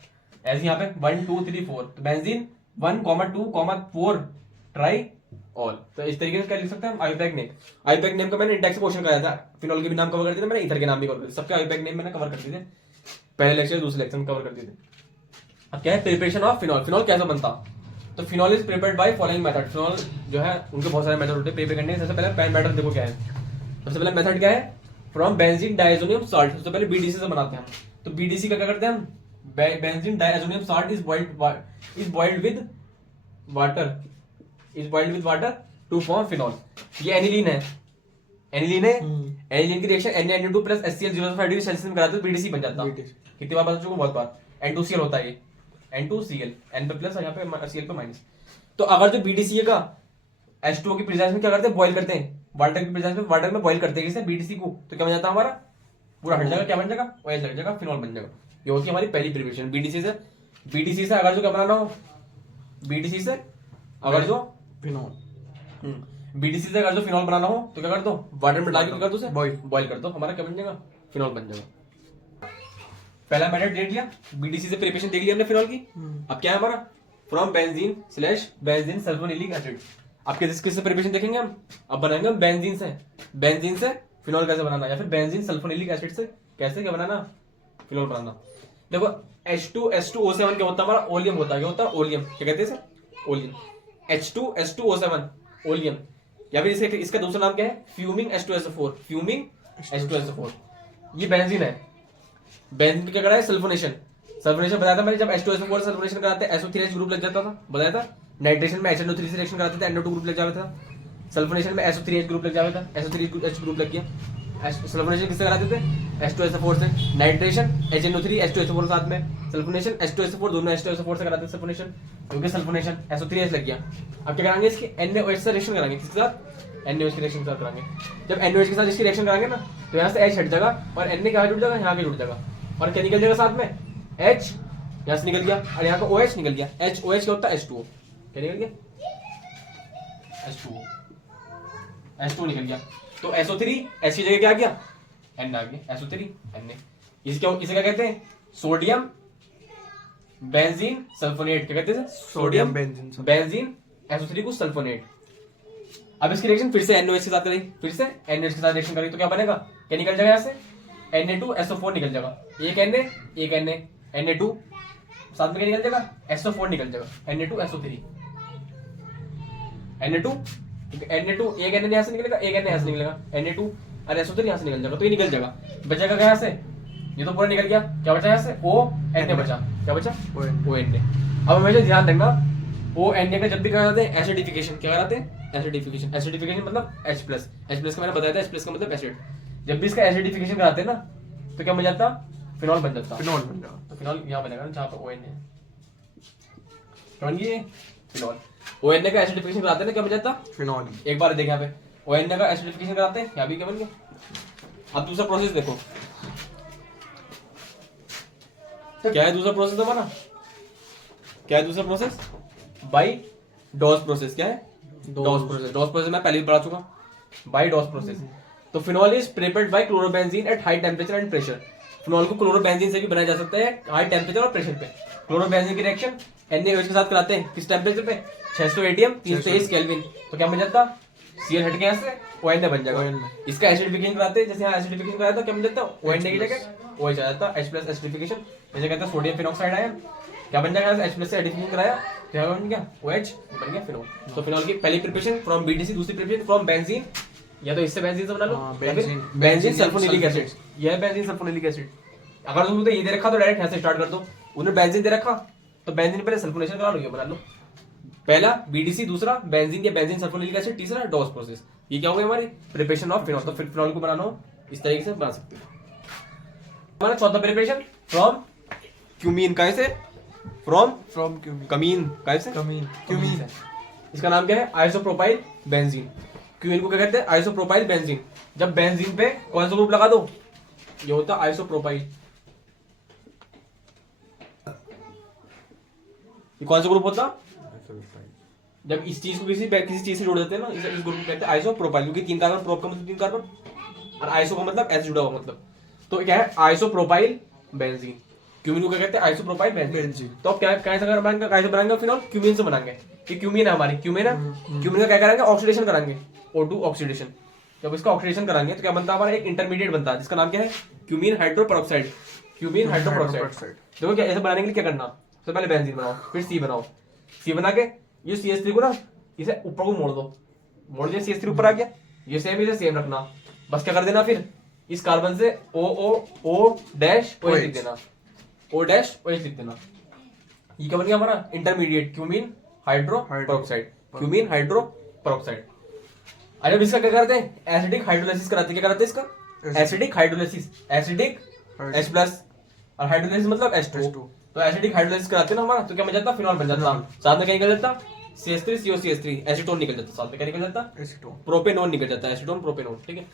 ऐसे यहाँ पे 1 2 3 4, तो बेंजीन 1, 2, 4 ट्राई ऑल। तो इस तरीके से क्या लिख सकते हैं हम, आईयूपैक नेम। आईयूपैक नेम का मैंने इंडेक्स क्वेश्चन कराया था, फिनॉल के भी नाम कवर कर दिए थे मैंने, ईथर के नाम भी कवर कर दिए, सबके आईयूपैक नेम मैंने कवर कर दिए थे, पहले लेक्चर दूसरे लेक्चर में कवर कर दिए थे। अब क्या है, प्रिपरेशन ऑफ फिनॉल। फिनॉल कैसे बनता, तो phenol is prepared by following method. Phenol जो है उनके बहुत सारे मेथड होते हैं प्रिपेयर करने के। सबसे पहले मेथड देखो क्या है, सबसे पहले मेथड क्या है, फ्रॉम बेंजीन डाइएजोनियम सॉल्ट। सबसे पहले BDC से बनाते हैं हम, तो BDC का क्या करते हैं हम, benzene diazonium salt is boiled with water to form phenol. ये एनिलीन है, एनिलीन है, एनिलीन की reaction Na2 plus HCl 0.5 degree Celsius में कराते हैं, BDC बन जाता है। कितनी बार बता चुका, बहुत बार। N2Cl होता है ये, N2Cl, N पे प्लस और यहाँ पे Cl पे माइनस। तो अगर जो BDC का H2O की प्रेजेंस में क्या करते हैं, बॉइल करते हैं, वाटर की प्रेजेंस में, वाटर में बॉइल करते हैं किसे, BDC को, तो क्या बन जाता है हमारा, पूरा हट जाएगा, क्या बन जाएगा, OH लग जाएगा, फिनॉल बन जाएगा। ये होगी हमारी पहली प्रिपरेशन BDC से अगर जो क्या बनाना हो, BDC से अगर जो फिनॉल, BDC से अगर जो फिनॉल बनाना हो तो क्या कर दो, वाटर में डाल के कर दो, उसे बॉइल कर दो, हमारा क्या बन जाएगा, फिनॉल बन जाएगा। पहला मेथड देख लिया, BDC से प्रिपरेशन देख लिया हमने फिनॉल की। अब क्या है हमारा, फ्रॉम बेंजीन सल्फोनिलिक एसिड। अब किससे प्रिपरेशन देखेंगे हम, अब बनाएंगे हम बेंजीन से फिनॉल कैसे बनाना, या फिर बेंजीन सल्फोनिलिक एसिड से कैसे क्या बनाना, फिनॉल बनाना। देखो H2SO7 क्या होता है हमारा, ओलियम होता है, क्या होता है, ओलियम। क्या कहते हैं इसे, ओलियम। H2SO7 ओलियम, या फिर इसका दूसरा नाम क्या है, फ्यूमिंग H2SO4। ये बेंजीन है, बेंजीन क्या करा है, सल्फोनेशन बताया था मैंने, जब H2SO4 सल्फोनेशन कराते हैं SO3H ग्रुप लग जाता था, बताया था। नाइट्रेशन में HNO3 से रिएक्शन कराते थे, NO2 ग्रुप लग जाता था। सल्फोनेशन में SO3H ग्रुप लग जाता था, SO3H ग्रुप लग गया। सल्फोनेशन किससे कराते थे, H2SO4 से। नाइट्रेशन HNO3 H2SO4 साथ में, सल्फोनेशन H2SO4, दोनों H2SO4 से कराते थे सल्फोनेशन, क्योंकि सल्फोनेशन SO3H लग गया। अब क्या कराएंगे, इसकी NaOH से रिएक्शन कराएंगे, किसके साथ, NaOH की रिएक्शन के साथ कराएंगे। जब NaOH के साथ इसकी रिएक्शन कराएंगे ना, तो यहाँ से H हट जाएगा और Na कहाँ जुड़ जाएगा, यहाँ पे जुड़ जाएगा, और क्या निकल जाएगा साथ में, H यहाँ से निकल गया, और यहाँ का OH निकल गया। HOH क्या होता है, H2O। क्या निकल गया? H2 निकल गया। तो SO3 H की जगह क्या आ गया? N आ गया, SO3 Na। इसे क्या कहते हैं? Sodium benzene sulphonate. क्या कहते हैं? सोडियम बेंजीन SO3 को सल्फोनेट। अब इसकी रिएक्शन फिर से NOH के साथ करेंगे, फिर से NOH के साथ रिएक्शन करेंगे तो क्या बनेगा? क्या निकल जाएगा? यहाँ से Na2SO4 निकल जाएगा, एक Na Na2, साथ में क्या निकल जाएगा? SO4 निकल जाएगा, Na2SO3 Na2 एक Na यहाँ से निकलेगा, एक Na यहाँ से निकलेगा, Na2 और SO3 यहाँ से निकल जाएगा। तो ये निकल जाएगा, बचेगा क्या यहाँ से? ये तो पूरा निकल गया। क्या बचा यहाँ से? ONA बचा। क्या बचा? ONA। अब हमेशा ध्यान रखना, ONA का जब भी कराते हैं एसिडिफिकेशन, क्या कराते हैं? एसिडिफिकेशन। एसिडिफिकेशन मतलब H+। H+ का मैंने बताया था, H+ का मतलब एसिड। जब भी इसका एसिडिफिकेशन कराते हैं ना तो क्या बन जाता? फिनॉल बन जाता। फिनॉल बन जाएगा। तो फिनॉल यहाँ बनेगा ना जहाँ पर ONA है, बन गई फिनॉल। ONA का एसिडिफिकेशन कराते हैं ना, क्या बन जाता? फिनॉल। एक बार देख यहाँ पे, ONA का एसिडिफिकेशन कराते हैं, यहाँ भी क्या बन गया। अब दूसरा प्रोसेस देखो, क्या है दूसरा प्रोसेस हमारा? क्या है दूसरा प्रोसेस? By DOS process. क्या है? DOS process. डॉस प्रोसेस मैं पहले भी पढ़ा चुका, बाई डॉस प्रोसेस। तो phenol is prepared by chlorobenzene at high temperature and pressure. Phenol को क्लोरोबेंजीन से भी बनाया जा सकता है हाई टेम्परेचर और प्रेशर पे। क्लोरोबेंजीन की रिएक्शन NaOH के साथ कराते हैं किस टेम्परेचर पे? 600 ATM 323 केल्विन। तो क्या बन जाता? Cl हट के यहाँ से ONA बन जाएगा। इसका एसिडिफिकेशन कराते हैं, जैसे यहाँ एसिडिफिकेशन कराया था, क्या बन जाता? ONA की जगह OH आ जाता, H+ एसिडिफिकेशन। जैसे कहता है सोडियम फिनॉक्साइड आया, क्या बन जाएगा? H+ से एडिफिकेशन कराया, क्या बन गया? OH बन गया फिनॉल। तो फिनॉल की पहली प्रिपरेशन फ्रॉम BDC, दूसरी प्रिपरेशन फ्रॉम बेंजीन, या तो इससे बेंजीन से बना लो, बेंजीन सल्फोनिलिक एसिड। यह है बेंजीन सल्फोनिलिक एसिड। अगर तुमने ये दे रखा तो डायरेक्ट यहाँ से स्टार्ट कर दो। उन्होंने बेंजीन दे रखा तो बेंजीन पहले सल्फोनेशन करा लो, ये बना लो। पहला BDC, दूसरा बेंजीन या बेंजीन सल्फोनिलिक एसिड, तीसरा डॉस प्रोसेस। ये क्या हो गया? हमारी प्रिपरेशन ऑफ फिनॉल। तो फिर फिनॉल को बनाना हो इस तरीके से बना सकते हो। हमारा चौथा प्रिपरेशन फ्रॉम क्यूमीन। कैसे? फ्रॉम कमीन। कैसे? क्यूमीन। इसका नाम क्या है? Isopropyl benzene. क्यूमीन को क्या कहते हैं? Isopropyl benzene. जब बेंजीन पे कौन सा ग्रुप लगा दो, ये होता आइसोप्रोपाइल। ये कौन सा ग्रुप होता? जब इस चीज को किसी चीज से जोड़ देते हैं ना, इस ग्रुप को कहते हैं आइसोप्रोपाइल, क्योंकि 3 कार्बन, प्रोप का मतलब 3 कार्बन और आइसो का मतलब ऐसे जुड़ा हुआ मतलब। तो क्या है? Isopropyl benzene. क्यूमीन को क्या कहते हैं? Isopropyl benzene. तो अब क्या कैसे बनाएंगे फिनॉल? क्यूमीन से बनाएंगे। ये क्यूमीन है हमारी, क्यूमीन है। क्यूमीन का क्या करेंगे? ऑक्सीडेशन कराएंगे, O2 ऑक्सीडेशन। जब इसका ऑक्सीडेशन कराएंगे तो क्या बनता है? हमारा एक इंटरमीडिएट बनता है जिसका नाम क्या है? Cumene hydroperoxide. Cumene hydroperoxide. देखो क्या ऐसे बनाने के लिए क्या करना? सबसे पहले बेंजीन बनाओ, फिर C बनाओ। C बना के ये CH3 को ना इसे ऊपर को मोड़ दो, मोड़ दिया, CH3 ऊपर आ गया। ये सेम इसे सेम रखना। बस क्या कर देना? फिर इस कार्बन से O-OH लिख देना, O-OH लिख देना। ये क्या बन गया हमारा? Intermediate cumene hydroperoxide. Cumene hydroperoxide. अब इसका क्या करते हैं? एसिडिक हाइड्रोलाइसिस कराते हैं। क्या कराते हैं इसका? Acidic hydrolysis. एसिडिक H+ और हाइड्रोलाइसिस मतलब H2। तो एसिडिक हाइड्रोलाइसिस कराते हैं ना हमारा, तो क्या बन जाता? फिनॉल बन जाता। साथ में क्या निकल जाता? CH3 COCH3 एसीटोन निकल जाता। साथ में क्या निकल जाता? एसीटोन। प्रोपेनोन निकल जाता है, एसीटोन प्रोपेनोन। ठीक है।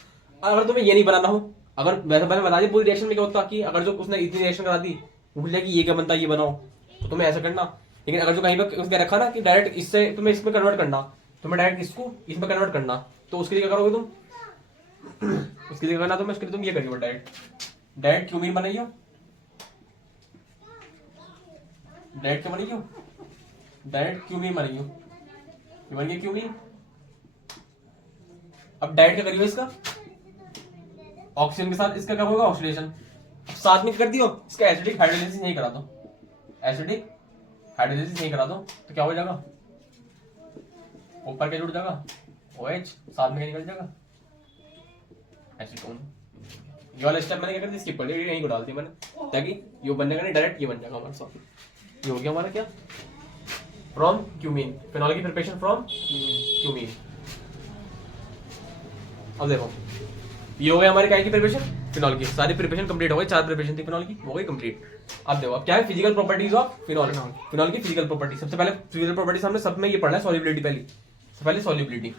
अगर तुम्हें ये नहीं बनाना हो, अगर वैसे मैंने बता दी पूरी रिएक्शन में क्या होता कि अगर जो उसने इतनी रिएक्शन करा दी भूल जाए कि ये क्या बनता है, ये बनाओ, तो तुम्हें ऐसा करना। लेकिन अगर जो कहीं पर उसने रखा ना कि डायरेक्ट इससे तुम्हें इसमें कन्वर्ट करना, तुम्हें डायरेक्ट इसको इसमें कन्वर्ट करना, तो उसके लिए क्या करोगे तुम? उसके लिए करना तुम्हें, उसके लिए तुम ये करिए डायरेक्ट क्यूमीन बनाइयो। डायरेक्ट क्या बनेगी? डायरेक्ट क्यूमीन बनेगी। ये बन गया क्यूमीन। अब डायरेक्ट क्या करियो? इसका ऑक्सीजन के साथ इसका क्या होगा? ऑक्सीडेशन। साथ में कर दियो इसका एसिडिक हाइड्रोलाइसिस नहीं करा दो, एसिडिक हाइड्रोलाइसिस नहीं करा दो तो क्या हो जाएगा? ऊपर क्या जुड़ जाएगा? OH, साथ में क्या निकल जाएगा? एसीटोन। ये वाला स्टेप मैंने क्या कर दिया? स्किप कर दिया, यहीं को डाल दिया मैंने, ताकि ये बनने का नहीं, डायरेक्ट ये बन जाएगा हमारे साथ। ये हो गया हमारा क्या? From cumene. फिनॉल की प्रिपरेशन फ्रॉम क्यूमीन। अब देखो ये हो गया हमारी क्या की प्रिपरेशन? फिनॉल की। सारी प्रिपरेशन कंप्लीट हो गई, 4 प्रिपरेशन थी फिनॉल की, हो गई कंप्लीट। अब देखो अब क्या है? Physical properties of phenol. Phenol की फिजिकल प्रॉपर्टी। सबसे पहले फिजिकल प्रॉपर्टीज हमने सब में ये पढ़ना है, सॉल्युबिलिटी पहले सॉल्युबिलिटी।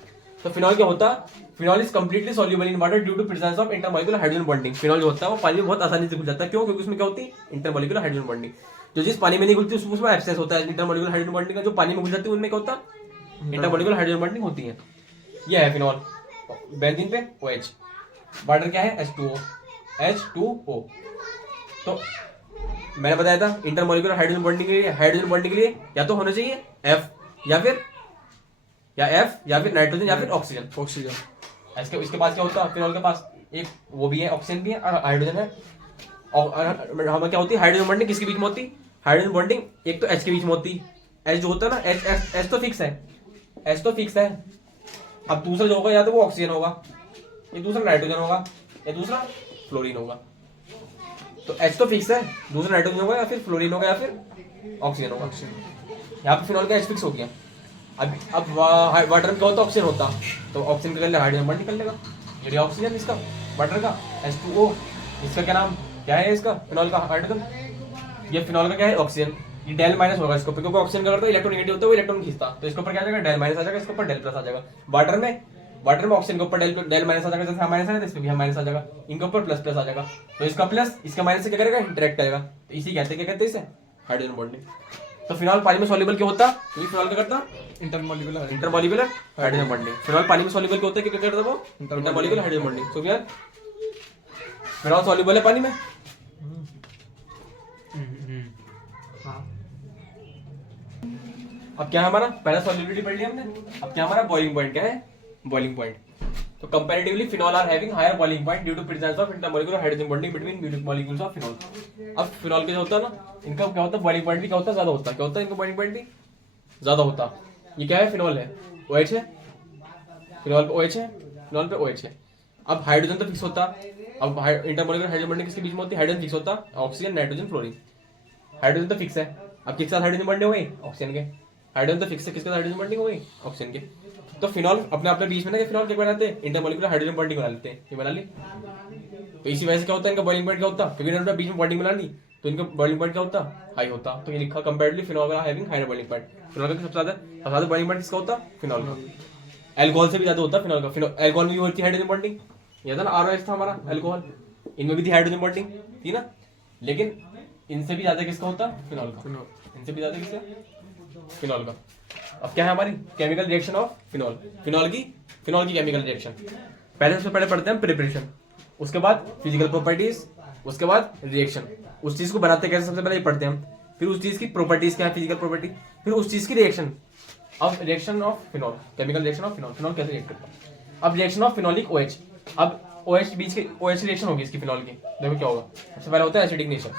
तो फिनॉल क्या होता? Phenol is completely soluble in water due to presence of intermolecular hydrogen bonding. Phenol जो होता है वो पानी में बहुत आसानी से घुल जाता है। क्यों? क्योंकि उसमें क्या होती है? Intermolecular hydrogen bonding. जो चीज पानी में नहीं घुलती उसमें एब्सेंस होता है। इंटरमोलिकुलर हाइड्रोजन बॉन्डिंग का जो पानी में घुल जाती है उनमें क्या होता है, इंटरमोलिकुलर हाइड्रोजन बॉन्डिंग होती है। ये है फिनॉल, बेंजीन पे OH, वाटर क्या है H2O, H2O। तो मैंने बताया था इंटरमोलिकुलर हाइड्रोजन बॉन्डिंग के लिए या तो होना चाहिए F या फिर नाइट्रोजन या फिर ऑक्सीजन। इसके पास क्या होता है, फिनॉल के पास एक वो भी है, ऑक्सीजन भी है और हाइड्रोजन है। और हमें क्या होती है हाइड्रोजन बॉन्डिंग किसके बीच में होती है, हाइड्रोजन बॉन्डिंग एक तो H के बीच में होती है। H जो होता है ना H तो फिक्स है, अब दूसरा जो होगा या तो वो ऑक्सीजन होगा, ये दूसरा नाइट्रोजन होगा, ये दूसरा फ्लोरीन होगा। तो H तो फिक्स है, दूसरा नाइट्रोजन होगा या फिर फ्लोरीन होगा या फिर ऑक्सीजन होगा। यहाँ पे फिनॉल का H फिक्स हो गया। अब वाटर में क्या होता है, ऑक्सीजन होता, तो ऑक्सीजन का कर लेगा हाइड्रोजन बॉन्ड निकल लेगा, ये ऑक्सीजन इसका वाटर का H2O, इसका क्या नाम क्या है इसका फिनॉल का हाइड्रोजन, ये फिनॉल का क्या है ऑक्सीजन। ये डेल माइनस होगा इसके ऊपर क्योंकि ऑक्सीजन का करता है इलेक्ट्रॉन नेगेटिव होता है वो इलेक्ट्रॉन खींचता, तो इसके ऊपर क्या आ जाएगा डेल माइनस आ जाएगा, इसके ऊपर डेल प्लस आ जाएगा। वाटर में ऑक्सीजन के ऊपर डेल माइनस आ जाएगा, जैसे माइनस आ जाएगा इसमें भी माइनस आ जाएगा, इनके ऊपर प्लस प्लस आ जाएगा, तो इसका प्लस इसका माइनस से क्या करेगा इंटरेक्ट करेगा, तो इसी कहते हैं क्या कहते हैं इसे हाइड्रोजन बॉन्डिंग। तो फिनॉल पानी में सॉल्युबल क्यों होता है, क्योंकि फिनॉल क्या करता इंटरमॉलिक्यूलर हाइड्रोजन बॉन्डिंग। फिनॉल पानी में सॉल्युबल क्यों होता है, क्या करता है वो इंटरमॉलिक्यूलर हाइड्रोजन बॉन्डिंग। तो क्या फिनॉल सॉल्युबल है पानी में। अब क्या है हमारा, पहला सॉल्युबिलिटी पढ़ लिया हमने, अब क्या हमारा बॉइलिंग पॉइंट क्या है, बॉइलिंग पॉइंट। तो comparatively phenol are having higher boiling point due to presence of intermolecular hydrogen bonding between molecules of phenol. अब फिनॉल के जो होता है ना, इनका क्या होता है बॉइलिंग पॉइंट भी क्या होता है ज्यादा होता है, क्या होता है इनका बॉइलिंग पॉइंट भी ज्यादा होता है। ये क्या है फिनॉल है OH है, फिनॉल पे OH है, फिनॉल पे OH है। अब हाइड्रोजन तो फिक्स होता, अब इंटरमॉलिक्यूलर हाइड्रोजन बॉन्डिंग किसके बीच में होती है, हाइड्रोजन फिक्स होता, ऑक्सीजन नाइट्रोजन फ्लोरीन। हाइड्रोजन तो फिक्स है, अब किसके साथ हाइड्रोजन बॉन्डिंग हो गई, ऑक्सीजन के। हाइड्रोजन तो फिक्स है, किसके साथ हाइड्रोजन बॉन्डिंग हो गई, ऑक्सीजन के। तो फिनॉल अपने अपने बीच में ना ये फिनॉल क्या बनाते हैं, इंटरमॉलिक्यूलर हाइड्रोजन बॉन्डिंग बना लेते हैं, ये बना ली। तो इसी वजह से क्या होता है इनका बॉइलिंग पॉइंट क्या होता है, क्योंकि इन्होंने बीच में बॉन्डिंग बना ली तो इनका बॉइलिंग पॉइंट क्या होता, हाई होता। तो ये लिखा comparatively phenol having higher boiling point. Phenol का सबसे ज्यादा बॉइलिंग पॉइंट किसका होता, फिनॉल का। अल्कोहल से भी ज्यादा होता है फिनॉल का। अल्कोहल में भी होती है हाइड्रोजन बॉन्डिंग, ये था ना ROH था हमारा अल्कोहल, इनमें भी थी हाइड्रोजन बॉन्डिंग थी ना, लेकिन इनसे भी ज्यादा किसका होता फिनॉल का, इनसे भी ज्यादा किसका फिनॉल का। अब क्या है हमारी chemical reaction of phenol, phenol की केमिकल रिएक्शन। पहले सबसे पहले पढ़ते हैं प्रिपरेशन, उसके बाद फिजिकल प्रॉपर्टीज, उसके बाद रिएक्शन। उस चीज को बनाते कैसे सबसे पहले पढ़ते हैं हम, फिर उस चीज की प्रॉपर्टीज क्या है फिजिकल प्रॉपर्टी, फिर उस चीज की रिएक्शन। अब reaction of phenol, chemical reaction of phenol, phenol कैसे रिएक्ट करता है। अब रिएक्शन ऑफ फिनॉलिक OH, अब OH बीच की OH रिएक्शन होगी इसकी फिनॉल की, देखो क्या होगा। सबसे पहले होता है acidic nature,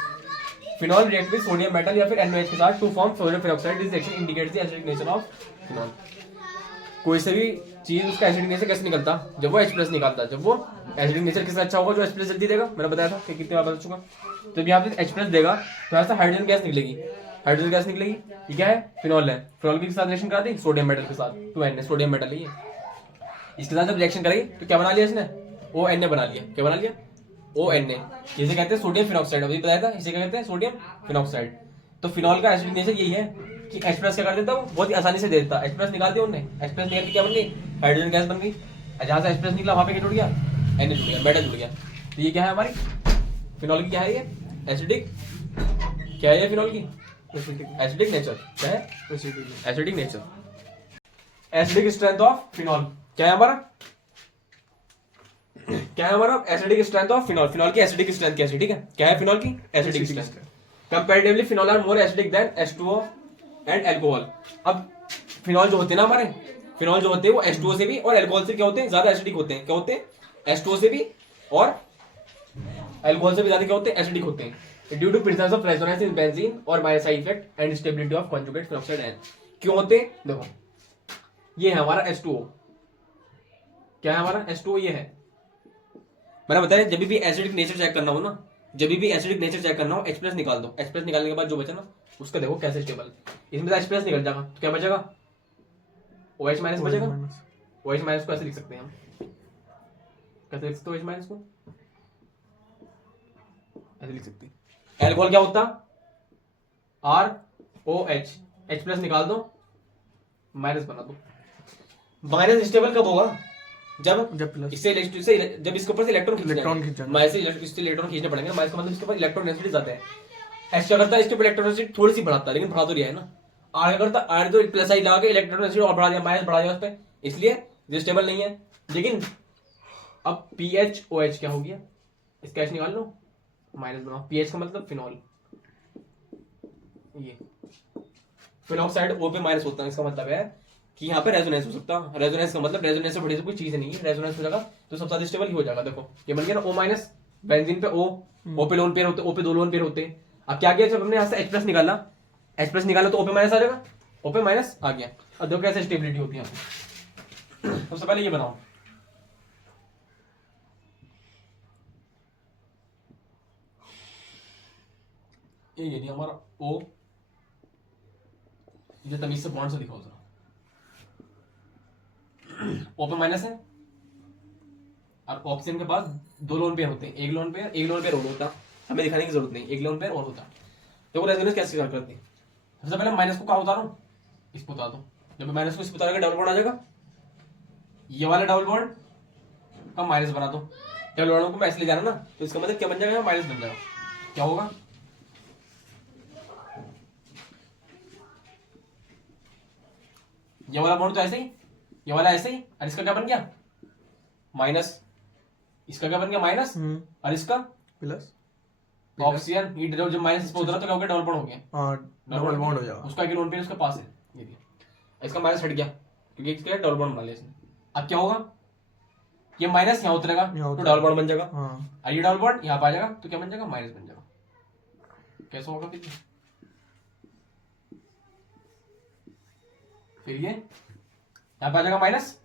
phenol react with sodium metal या फिर NaOH के साथ to form sodium peroxide. This reaction indicates the acidic nature of phenol. कोई से भी चीज उसका एसिडिक नेचर कैसे निकलता, जब वो H+ निकालता है, जब वो एसिडिक नेचर किसका अच्छा होगा, जो H+ जल्दी देगा, मैंने बताया था कि कितनी बार बता चुका। जब यहाँ पे H+ देगा तो यहाँ से हाइड्रोजन गैस निकलेगी, हाइड्रोजन गैस निकलेगी, ये क्या है फिनॉल है, फिनॉल के साथ रिएक्शन करा दी सोडियम मेटल के साथ, 2Na सोडियम मेटल है, इसके साथ जब रिएक्शन करेगी तो क्या बना लिया इसने, ONA बना लिया। क्या बना लिया, ONA, इसे कहते हैं सोडियम फिनॉक्साइड, अभी बताया था इसे क्या कहते हैं सोडियम फिनॉक्साइड। तो फिनॉल का एसिडिक नेचर यही है कि H+ क्या कर देता वो बहुत ही आसानी से दे देता, H+ निकाल दिया उन्होंने, H+ निकाल के क्या बन गई हाइड्रोजन गैस बन गई, जहां से H+ निकला वहां पे क्या जुड़ गया, Na जुड़ गया, मेटल जुड़ गया। तो ये क्या है हमारी फिनॉल की, क्या है ये एसिडिक, क्या है ये फिनॉल की एसिडिक नेचर, क्या है acidic nature. Acidic strength of phenol क्या है हमारा, क्या है हमारा acidic strength of phenol, phenol की एसिडिक स्ट्रेंथ कैसी, ठीक है, क्या है फिनॉल की acidic strength. Comparatively phenol are more acidic than H2O and alcohol. अब फिनॉल जो होते हैं ना हमारे, फिनॉल जो होते हैं वो H2O से भी और अल्कोहल से क्या होते हैं ज्यादा एसिडिक होते हैं, क्या होते हैं H2O से भी और अल्कोहल से भी ज्यादा क्या होते हैं एसिडिक होते हैं, due to presence of resonance in benzene और by side effect and stability of conjugate peroxide ion. क्यों होते हैं, देखो ये है हमारा H2O, क्या है हमारा H2O, ये है मैंने बताया जब भी एसिडिक नेचर चेक करना हो ना, जब भी एसिडिक नेचर चेक करना हो H+ निकाल दो, H+ निकालने के बाद जो बचा ना उसका देखो कैसे स्टेबल, इसमें से H+ निकल जाएगा तो क्या बचेगा OH- बचेगा। OH- को ऐसे लिख सकते हैं हम, कैसे लिख सकते हैं OH- को ऐसे लिख सकते हैं। अल्कोहल क्या होता ROH, H+ निकाल दो माइनस बना दो। माइनस स्टेबल कब होगा, जब इससे जब इसके ऊपर से इलेक्ट्रॉन खींचना, इससे इलेक्ट्रॉन खींचने पड़ेंगे, माइनस का मतलब इसके ऊपर इलेक्ट्रॉन डेंसिटी ज्यादा है, H क्या करता है, इसके ऊपर इलेक्ट्रोनेसिटी थोड़ी सी बढ़ाता है, लेकिन बढ़ा तो रहा है ना। R क्या करता है, R तो प्लस आई लगा के इलेक्ट्रोनेसिटी और बढ़ा दिया, माइनस बढ़ा दिया उस पर, इसलिए ये स्टेबल नहीं है। लेकिन अब PHOH क्या हो गया, इसका H निकाल लो, माइनस बनाओ, PH का मतलब फिनॉल, ये फिनॉक्साइड O पे माइनस होता है, इसका मतलब है कि यहाँ पे रेजोनेंस हो सकता है। रेजोनेंस का मतलब रेजोनेंस से बड़ी से कोई चीज नहीं है, रेजोनेंस हो जाएगा तो सबसे ज्यादा स्टेबल ही हो जाएगा। देखो ये बन गया ना O माइनस, बेंजीन पे O पे लोन पेयर होते, O पे 2 लोन पेयर होते। अब क्या किया, जब हमने यहाँ से H+ निकाला, H+ निकाला तो O पे माइनस आ जाएगा, O पे माइनस आ गया। अब देखो कैसे स्टेबिलिटी होती है यहाँ पे। सबसे पहले ये बनाओ, ये नहीं हमारा O, ये तमीज से बॉन्ड से दिखाओ जरा। O पे माइनस है और ऑक्सीजन के पास 2 लोन पेयर होते हैं, एक लोन पेयर और होता, हमें दिखाने की जरूरत नहीं, एक लोन पेयर और होता। देखो रेजोनेंस कैसे काम करती है। सबसे पहले माइनस को कहाँ उतारो, इस पर उतार दो। जब माइनस को इस पर उतारोगे डबल बॉन्ड आ जाएगा, ये वाला डबल बॉन्ड का माइनस बना दो। डबल बॉन्ड को मैं ऐसे ले जाना ना, तो इसका मतलब क्या बन जाएगा, माइनस बन जाएगा। क्या होगा, ये वाला बॉन्ड तो ऐसे ही, ये वाला ऐसे ही, और इसका क्या बन गया, माइनस। इसका क्या बन गया, माइनस, और इसका प्लस। ऑक्सीजन, ये जब माइनस इस पे उतरा तो क्या हो गया, डबल बॉन्ड हो गया। हाँ, डबल बॉन्ड हो जाएगा। उसका एक लोन पेयर उसके पास है, ये देखिए इसका माइनस हट गया क्योंकि इसके डबल बॉन्ड बना लिया इसने। अब क्या होगा, ये माइनस यहाँ उतरेगा तो डबल बॉन्ड बन जाएगा, और ये डबल बॉन्ड यहाँ पे आ जाएगा तो क्या बन जाएगा, माइनस बन जाएगा। कैसा होगा फिर ये यहाँ पे आ जाएगा माइनस,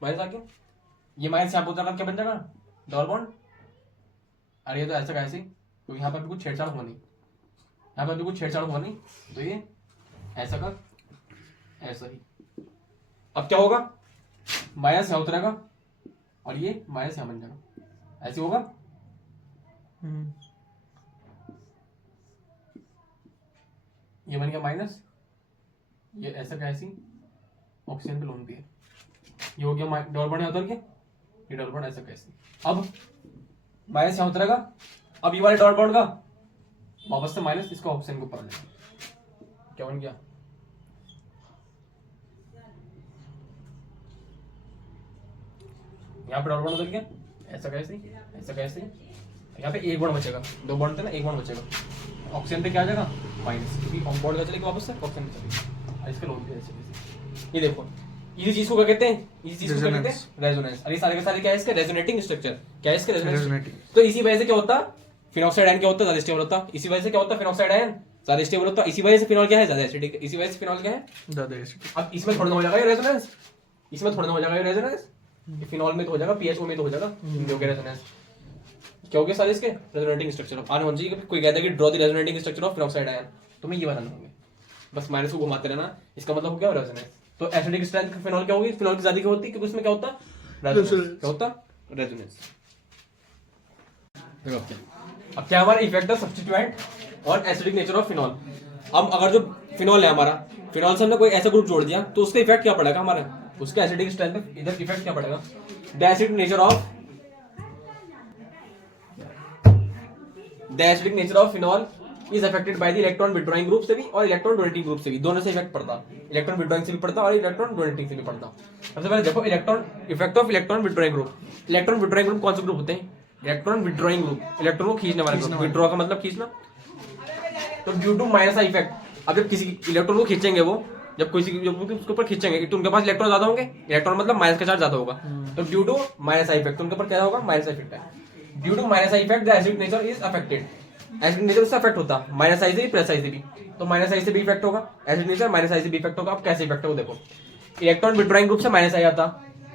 माइनस आ गया, ये माइनस यहाँ पे उतरना क्या बन जाएगा, डबल बॉन्ड। अरे ये तो ऐसा कैसे, तो यहाँ पे भी कुछ छेड़छाड़ हुआ नहीं, यहाँ पे भी कुछ छेड़छाड़ हुआ नहीं, तो ये ऐसा का ऐसा ही। अब क्या होगा, माइनस यहाँ उतरेगा और ये माइनस यहाँ बन जाएगा, ऐसे होगा। ये बन गया माइनस, ये ऐसा कैसी, ऑक्सीजन पे लोन भी है, ये हो गया डबल बॉन्ड यहाँ उतर गया, ये डबल बॉन्ड ऐसा कैसे। अब माइनस यहाँ उतरेगा, अब ये वाले डबल बॉन्ड का वापस से माइनस इसका ऑक्सीजन के ऊपर आ जाएगा, क्या बन गया, यहाँ पे डबल बॉन्ड उतर गया, ऐसा कैसे, ऐसा कैसे। यहाँ पे एक बॉन्ड बचेगा, 2 बॉन्ड थे ना, एक बॉन्ड बचेगा, ऑक्सीजन पे क्या आ जाएगा, माइनस, क्योंकि बॉन्ड का चलेगा वापस से ऑक्सीजन पे चलेगा, इसका लोन भी ऐसे। ये देखो इसी चीज को क्या कहते हैं, इसी चीज को क्या कहते हैं, रेजोनेंस। और ये सारे के सारे क्या है, इसका रेजोनेटिंग स्ट्रक्चर, क्या है इसका, रेजोनेटिंग। तो इसी वजह से क्या होता, फिनॉक्साइड आयन क्या होता है, ज्यादा स्टेबल होता। इसी वजह से क्या होता है, फिनॉक्साइड आयन ज्यादा स्टेबल होता। इसी वजह से फिनॉल क्या है, ज्यादा एसिडिक। इसी वजह से फिनॉल क्या है, ज्यादा एसिडिक। अब इसमें थोड़ा ना हो जाएगा ये रेजोनेंस, इसमें थोड़ा ना हो जाएगा ये रेजोनेंस, फिनॉल में तो हो जाएगा, PHO में तो हो जाएगा, हो गया रेजोनेंस। क्या हो गया सारे इसके रेजोनेटिंग स्ट्रक्चर। आने होना चाहिए कोई कहता है कि draw the resonating structure of phenoxide ion, तो मैं ये बनाना होंगे, बस माइनस को घुमाते रहना, इसका मतलब हो गया रेजोनेंस। तो एसिडिक स्ट्रेंथ फिनॉल क्या होगी, फिनॉल की ज्यादा क्या होती है, क्योंकि उसमें क्या होता है, रेजोनेंस। क्या होता है, रेजोनेंस। अब क्या हमारा इफेक्ट है सब्स्टिट्यूएंट और एसिडिक नेचर ऑफ फिनॉल। अब अगर जो फिनॉल है हमारा, फिनॉल से हमने कोई ऐसा ग्रुप जोड़ दिया तो उसका इफेक्ट क्या पड़ेगा हमारे, उसका एसिडिक स्ट्रेंथ पे इधर इफेक्ट क्या पड़ेगा, the acidic nature of phenol is affected by the electron withdrawing group से भी और इलेक्ट्रॉन डोनेटिंग ग्रुप से भी, दोनों से इफेक्ट पड़ता, इलेक्ट्रॉन विड्रॉइंग से भी पड़ता और इलेक्ट्रॉन डोनेटिंग से भी पड़ता। सबसे पहले देखो electron effect of electron withdrawing group. Electron withdrawing group कौन से ग्रुप होते हैं, इलेक्ट्रॉन विड्रॉइंग ग्रुप, इलेक्ट्रॉन को खींचने वाला ग्रुप, विड्रॉ का मतलब खींचना। तो due to minus I effect, अब जब किसी इलेक्ट्रॉन को खींचेंगे वो, जब किसी उसके ऊपर खींचेंगे तो उनके पास इलेक्ट्रॉन ज्यादा होंगे, इलेक्ट्रॉन मतलब माइनस का चार्ज ज्यादा होगा, तो due to minus I effect उनके ऊपर क्या होगा, माइनस आई इफेक्ट है। Due to minus I effect the acidic nature is affected, acidic nature उससे अफेक्ट होता, माइनस आई से भी प्लस आई से भी, तो माइनस आई से भी इफेक्ट होगा, एसिडिक नेचर माइनस आई से भी इफेक्ट होगा। अब कैसे इफेक्ट होगा देखो, इलेक्ट्रॉन विड्रॉइंग ग्रुप से माइनस आई आता,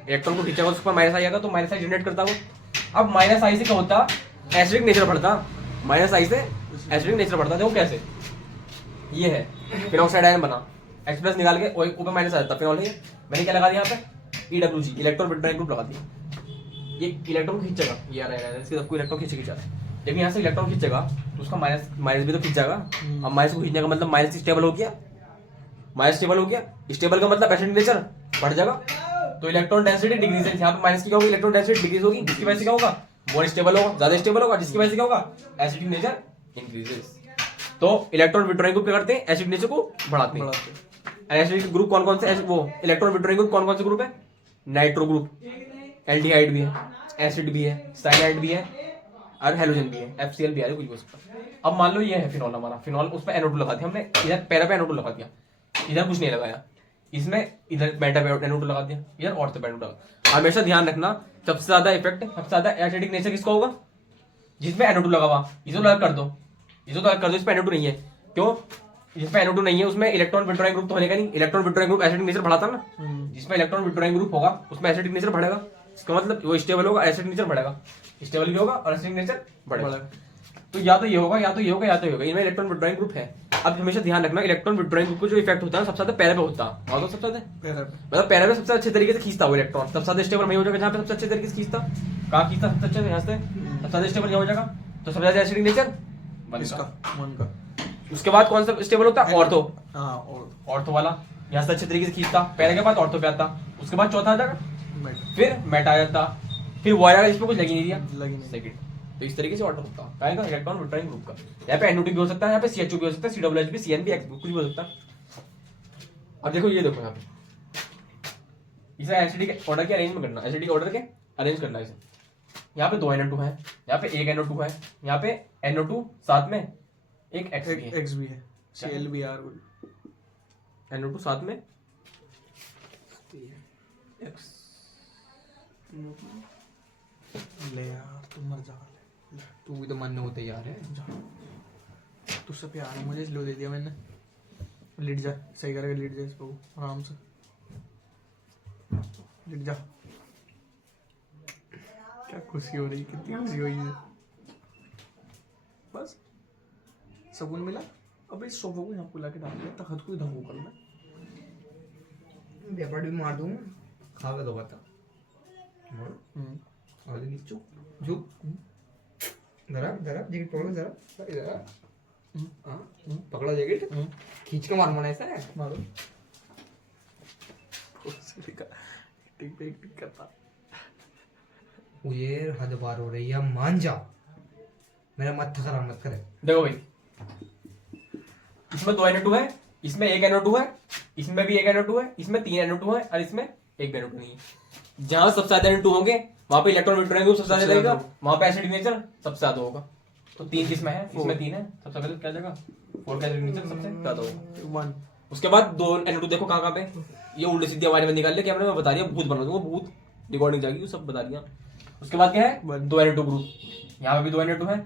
इलेक्ट्रॉन को खींचेगा उसके ऊपर माइनस आई आएगा, तो माइनस आई जनरेट करता वो। अब माइनस आई से क्या होता, एसिडिक नेचर बढ़ता, माइनस आई से एसिडिक नेचर बढ़ता। देखो कैसे, ये है फिनॉक्साइड आयन बना, H+ निकाल के ऊपर माइनस आ जाता, फिनॉल है। मैंने क्या लगा दिया यहाँ पे, EWG इलेक्ट्रॉन विड्रॉइंग ग्रुप लगा दिया, ये इलेक्ट्रॉन खींचेगा, ये आ रहा है इसके सबको इलेक्ट्रॉन खींचेगा, लेकिन यहाँ से इलेक्ट्रॉन खींचेगा तो उसका माइनस भी तो खींच जाएगा। अब माइनस को खींचने का मतलब माइनस स्टेबल हो गया, माइनस स्टेबल हो गया, स्टेबल का मतलब एसिडिक नेचर बढ़ जाएगा, तो इलेक्ट्रॉन डेंसिटी डिक्रीज है। यहाँ पे माइनस की क्या होगी, इलेक्ट्रॉन डेंसिटी डिक्रीज होगी, जिसकी वजह से क्या होगा, बॉन्ड स्टेबल होगा, ज्यादा स्टेबल होगा, जिसकी वजह से क्या होगा, एसिडिक नेचर इंक्रीजेस। तो इलेक्ट्रॉन विड्रॉइंग ग्रुप क्या करते हैं, एसिड नेचर को बढ़ाते हैं। एसिड ग्रुप कौन कौन से, वो इलेक्ट्रॉन विड्रॉइंग ग्रुप कौन कौन से ग्रुप है, नाइट्रो ग्रुप, एल्डिहाइड भी है, एसिड भी है, साइनाइड भी है और हेलोजन भी है, FCl भी है, कुछ भी हो सकता है। अब मान लो ये है फिनॉल हमारा, फिनॉल उस पर NO2 लगा दिया हमने, इधर पैरा पे NO2 लगा दिया, इधर कुछ नहीं लगाया, इसमें इधर मेटा पे NO2 लगा दिया, इधर ऑर्थो पे NO2 लगा। हमेशा ध्यान रखना सबसे ज्यादा इफेक्ट, सबसे ज्यादा एसिडिक नेचर किसका होगा, जिसमें NO2 लगा हुआ, इसे तो अलग कर दो, इसे तो अलग कर दो, इस पे NO2 नहीं है, क्यों, जिसमें NO2 नहीं है उसमें इलेक्ट्रॉन विड्रॉइंग ग्रुप तो होने का नहीं, electron withdrawing group acidic nature बढ़ाता ना, जिसमें इलेक्ट्रॉन विड्रॉइंग ग्रुप होगा उसमें एसिडिक नेचर बढ़ेगा, इसका मतलब वो स्टेबल होगा, एसिडिक नेचर बढ़ेगा, स्टेबल भी होगा और एसिडिक नेचर बढ़ेगा। तो या तो ये होगा या तो ये होगा या तो ये होगा, इनमें इलेक्ट्रॉन विड्रॉइंग ग्रुप है। अब हमेशा ध्यान रखना इलेक्ट्रॉन विड्रॉइंग ग्रुप को जो इफेक्ट होता है सबसे ज्यादा पैरा पे होता है, और तो सबसे ज्यादा मतलब पैरा पे सबसे अच्छे तरीके से खींचता है वो इलेक्ट्रॉन, सबसे ज्यादा स्टेबल वही हो जाएगा जहाँ पे सबसे अच्छे तरीके से खींचता, कहाँ खींचता सबसे अच्छे से, यहाँ से सबसे ज्यादा स्टेबल यहाँ हो जाएगा, तो सबसे ज्यादा एसिडिक नेचर बनेगा। उसके बाद कौन सा स्टेबल होता है, ऑर्थो, ऑर्थो वाला यहाँ से अच्छे तरीके से खींचता, पैरा के बाद ऑर्थो पे आता, उसके बाद चौथा आ जाएगा, फिर मेटा आ जाता, फिर वो आ जाएगा जिसमें कुछ लगी नहीं दिया, सेकंड। तो इस तरीके से ऑर्डर होता है काहे का, इलेक्ट्रॉन विड्रॉइंग ग्रुप का। यहाँ पे NO2 भी हो सकता है, यहाँ पे CHO भी हो सकता है, COOH भी, CN भी, X भी, कुछ भी हो सकता है। अब देखो ये देखो यहाँ पे इसे एसिडिक ऑर्डर के अरेंज में करना, एसिडिक ऑर्डर के अरेंज करना इसे। यहाँ पे 2 NO2 है, यहाँ पे 1 NO2 है, यहाँ पे NO2 साथ में एक X भी है, ClBr NO2 साथ में X। ले यार तू मर जा, तू भी तो मानने को तैयार है, तुझसे प्यार है मुझे इसलिए दे दिया मैंने। लिट जा, सही करके लिट जा इस पे आराम से, लिट जा। क्या खुशी हो रही, कितनी खुशी हुई है, बस सुकून मिला। अब इस सोफे को यहाँ पे लाके डाल दिया, तखत को इधर वो करना, पेपर भी मार दूंगा, खा के दो बता और नीचे झुक, जरा जरा जैकेट पकड़ो, जरा जरा हाँ पकड़ा जैकेट, खींच के मार माना ऐसा है, मारो टिक करता। ये हद बार हो रही है, मान जा, मेरा माथा खराब मत करे। देखो भाई इसमें 2 NO2 है, इसमें 1 NO2 है, इसमें भी 1 NO2 है, इसमें 3 NO2 है और इसमें 1 NO2 नहीं है। जहां सबसे ज्यादा NO2 होंगे वहां पे इलेक्ट्रॉन विड्रॉइंग ग्रुप सबसे ज्यादा रहेगा, वहां पे एसिडिक नेचर सबसे ज्यादा होगा। तो 3 किसमें है, इसमें 3 है, सबसे पहले क्या जाएगा 4 का एसिडिक नेचर सबसे ज्यादा होगा। 1 उसके बाद 2 NO2 देखो कहां पे, ये उल्टी सीधी आवाज में निकाल लिया कैमरे में, बता रही है भूत बना दूंगा, भूत रिकॉर्डिंग जाएगी वो सब बता दिया। उसके बाद क्या है 2 NO2 ग्रुप, यहाँ पे भी 2 NO2 है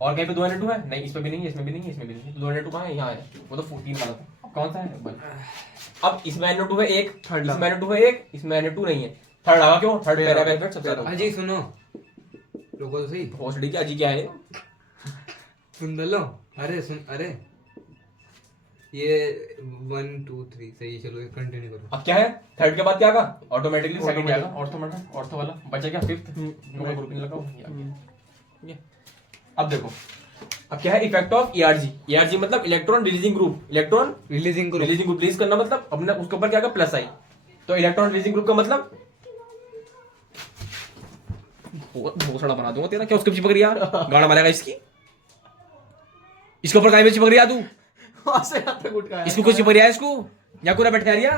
और कहीं पे 2 NO2 है, नहीं इसमें भी नहीं है, इसमें भी नहीं है, इसमें भी नहीं है, 2 NO2 कहाँ है, यहाँ है, वो तो 14 वाला था, अब कौन सा है 1। अब इसमें NO2 है 1, इसमें NO2 है 1, इसमें NO2 नहीं है, थर्ड आगा क्यों, थर्ड पैरा का इफेक्ट सबसे ज्यादा। अजी सुनो, लोगों तो सही भोसड़ी की अजी क्या है, सुन लो, अरे सुन, अरे ये 1 2 3 सही, चलो कंटिन्यू करो। अब क्या है थर्ड के बाद क्या आएगा, ऑटोमेटिकली सेकंड आएगा, ऑर्थो वाला बचा क्या, फिफ्थ ग्रुप नहीं लगा ये। अब देखो अब क्या है इफेक्ट ऑफ ERG मतलब electron releasing group, electron releasing करो, रिलीजिंग ग्रुप रिलीज करना मतलब अपने उसके ऊपर क्या आएगा प्लस आई, तो इलेक्ट्रॉन रिलीजिंग ग्रुप का मतलब भोसड़ा बना दूंगा तेरा, क्या उसके चिपक रही है गाना मारेगा इसकी, इसके ऊपर काय में चिपक रही है तू, वहां से यहाँ तक उठ गया, इसको कुछ चिपक रही है, इसको या पूरा बैठ रही है,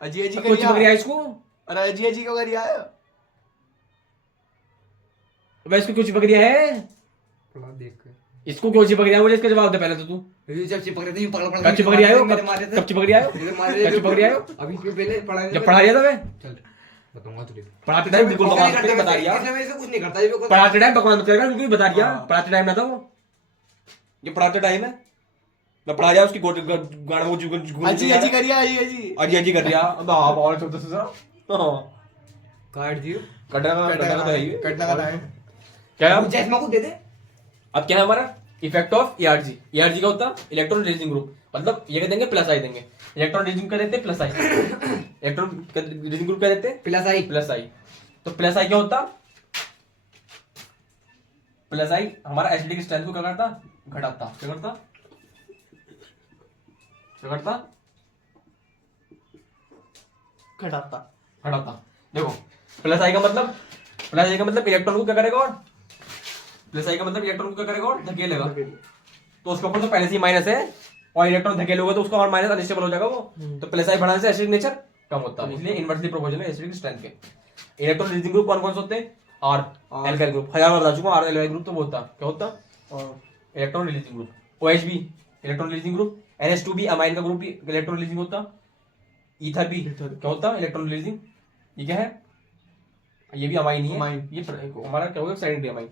अजी अजी कुछ चिपक रही है इसको, अरे अजी अजी क्यों कर रही है, भाई इसको क्यों चिपक रही है, थोड़ा देख के इसको क्यों चिपक रही है, मुझे इसका जवाब दे पहले तो तू, ये जब चिपक रहे थे यूं पकड़ पकड़ कब चिपक रही है, मेरे मारे थे, कब चिपक रही है, मेरे मारे कब चिपक रही है, अभी इसके पहले पढ़ा जब पढ़ा रहा था मैं, चल बताऊंगा तुझे, पढ़ाते टाइम बिल्कुल बता रही है, इसने मेरे से कुछ नहीं करता, ये को पढ़ाते टाइम बकवास मत करेगा, बिल्कुल बता रही है, पढ़ाते टाइम ना था वो, ये पढ़ाते टाइम है, मैं पढ़ा रहा उसकी गाना वो अजी अजी कर रही है, अजी अजी कर रहा अब आप और छोटे से हां काट दियो, कटना तो है ही कटना का है क्या, मुझे इसमें को दे दे। अब क्या है हमारा इफेक्ट ऑफ ERG का होता इलेक्ट्रॉन रिलीजिंग ग्रुप, मतलब ये कह देंगे प्लस आई देंगे, इलेक्ट्रॉन रिलीजिंग कर देते हैं प्लस आई, इलेक्ट्रॉन रिलीजिंग ग्रुप कह देते हैं प्लस आई, तो प्लस आई क्या होता, प्लस आई हमारा एसिडिक स्ट्रेंथ को क्या करता, घटाता, क्या करता, क्या करता, घटाता। देखो प्लस आई का मतलब इलेक्ट्रॉन को क्या करेगा और प्लस आई का मतलब इलेक्ट्रॉन को क्या करेगा और धकेलेगा, तो उसके ऊपर तो पहले से ही माइनस है और इलेक्ट्रॉन धकेले होगा तो उसका और माइनस अनस्टेबल हो जाएगा वो, तो प्लस आई बढ़ाने से एसिडिक नेचर कम होता है, इसलिए इनवर्सली प्रोपोर्शनल है एसिडिक स्ट्रेंथ के। इलेक्ट्रॉन रिलीजिंग ग्रुप कौन कौन से होते हैं? आर एल्काइल ग्रुप, 1000 बार बता चुका हूं, आर एल्काइल ग्रुप तो वो होता क्या होता? और इलेक्ट्रॉन रिलीजिंग ग्रुप। OH भी इलेक्ट्रॉन रिलीजिंग ग्रुप। NH2 भी अमाइन का ग्रुप भी इलेक्ट्रॉन रिलीजिंग होता। ईथर भी क्या होता? Electron releasing. ये क्या है? ये भी अमाइन ही है, अमाइन। ये हमारा क्या होगा? Secondary amine.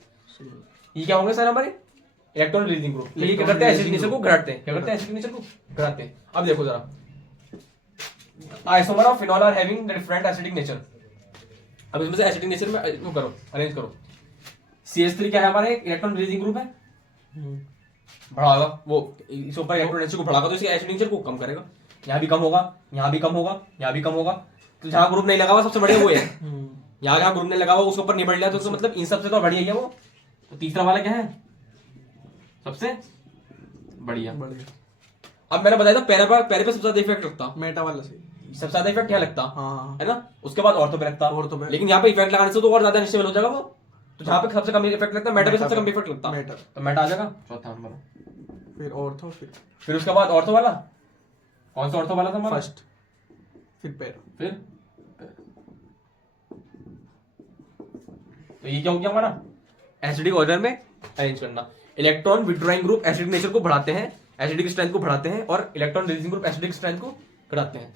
ये क्या होंगे सर हमारे? Electron releasing group. ये क्या करते हैं? एसिडिक नेचर को घटाते हैं। क्या करते हैं? एसिडिक नेचर को घटाते हैं। अब देखो जरा, isomer of phenol are having different acidic nature. अब इसमें से एसिडिक नेचर में इसको करो, अरेंज करो। CH3 क्या है हमारे? इलेक्ट्रॉन रिलीजिंग ग्रुप है, बढ़ाएगा वो इसके ऊपर इलेक्ट्रॉन नेचर को बढ़ाएगा तो इसके एसिडिक नेचर को कम करेगा। यहाँ भी कम होगा, यहाँ भी कम होगा, यहाँ भी कम होगा। तो जहाँ ग्रुप नहीं लगा हुआ सबसे बढ़िया वो है। यहाँ जहाँ ग्रुप नहीं लगा हुआ उसके ऊपर नहीं बढ़ लिया तो उसका मतलब इन सबसे तो बढ़िया ही है वो। तो तीसरा वाला क्या है? सबसे बढ़िया। अब मैंने बताया था पैरे पे सबसे ज्यादा इफेक्ट लगता, मेटा वाला सही, सबसे ज्यादा इफेक्ट यहाँ लगता हाँ है ना, उसके बाद ऑर्थो पे लगता। ऑर्थो पे। लेकिन यहाँ पे इफेक्ट लगाने से तो और ज्यादा अनस्टेबल हो जाएगा वो। तो जहाँ पे सबसे कम इफेक्ट लगता है मेटा पे सबसे कम इफेक्ट लगता है, मेटा। तो मेटा आ जाएगा चौथा नंबर। फिर ऑर्थो, फिर उसके बाद ऑर्थो वाला कौन सा ऑर्थो वाला था हमारा? फर्स्ट, फिर पैरा, फिर तो ये क्या हो गया हमारा? एसिडिक ऑर्डर में अरेंज करना। Electron withdrawing group acidic nature को बढ़ाते हैं, एसिडिक स्ट्रेंथ को बढ़ाते हैं, और electron releasing group acidic strength को घटाते हैं।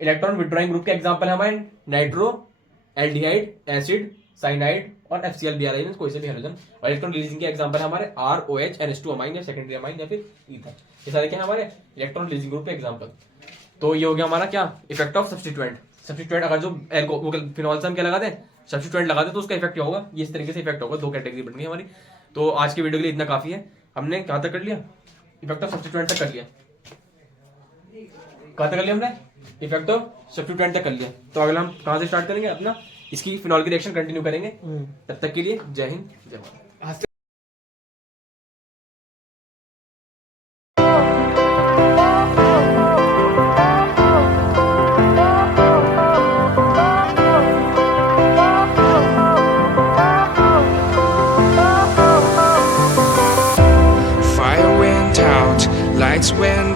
इलेक्ट्रॉन विथड्रॉइंग ग्रुप के एग्जांपल है हमारे नाइट्रो, एल्डिहाइड, एसिड, साइनाइड और FCl BRI कोई से भी हेलोजन। और इलेक्ट्रॉन रिलीजिंग के एग्जांपल है हमारे R, OH, NH2 अमाइन या सेकेंडरी अमाइन या फिर ईथर। ये सारे क्या है हमारे इलेक्ट्रॉन रिलीजिंग ग्रुप के एग्जांपल। तो ये हो गया हमारा क्या? Effect of substituent. सब्स्टिट्यूएंट अगर जो फिनॉल से हम क्या लगा दें, सब्स्टिट्यूएंट लगा दें तो उसका इफेक्ट क्या होगा? ये इस तरीके से इफेक्ट होगा। दो कैटेगरी बन गई हमारी। तो आज की वीडियो के लिए इतना काफी है। हमने कहाँ तक कर लिया? इफेक्ट ऑफ सब्स्टिट्यूएंट तक कर लिया। कहाँ तक कर लिया हमने? इफेक्ट ऑफ सब्स्टिट्यूएंट तक कर लिया। तो अगला हम कहाँ से स्टार्ट करेंगे? अपना इसकी फिनॉल की रिएक्शन कंटिन्यू करेंगे। तब तक के लिए जय हिंद, जय Bharat. Fire went out, lights went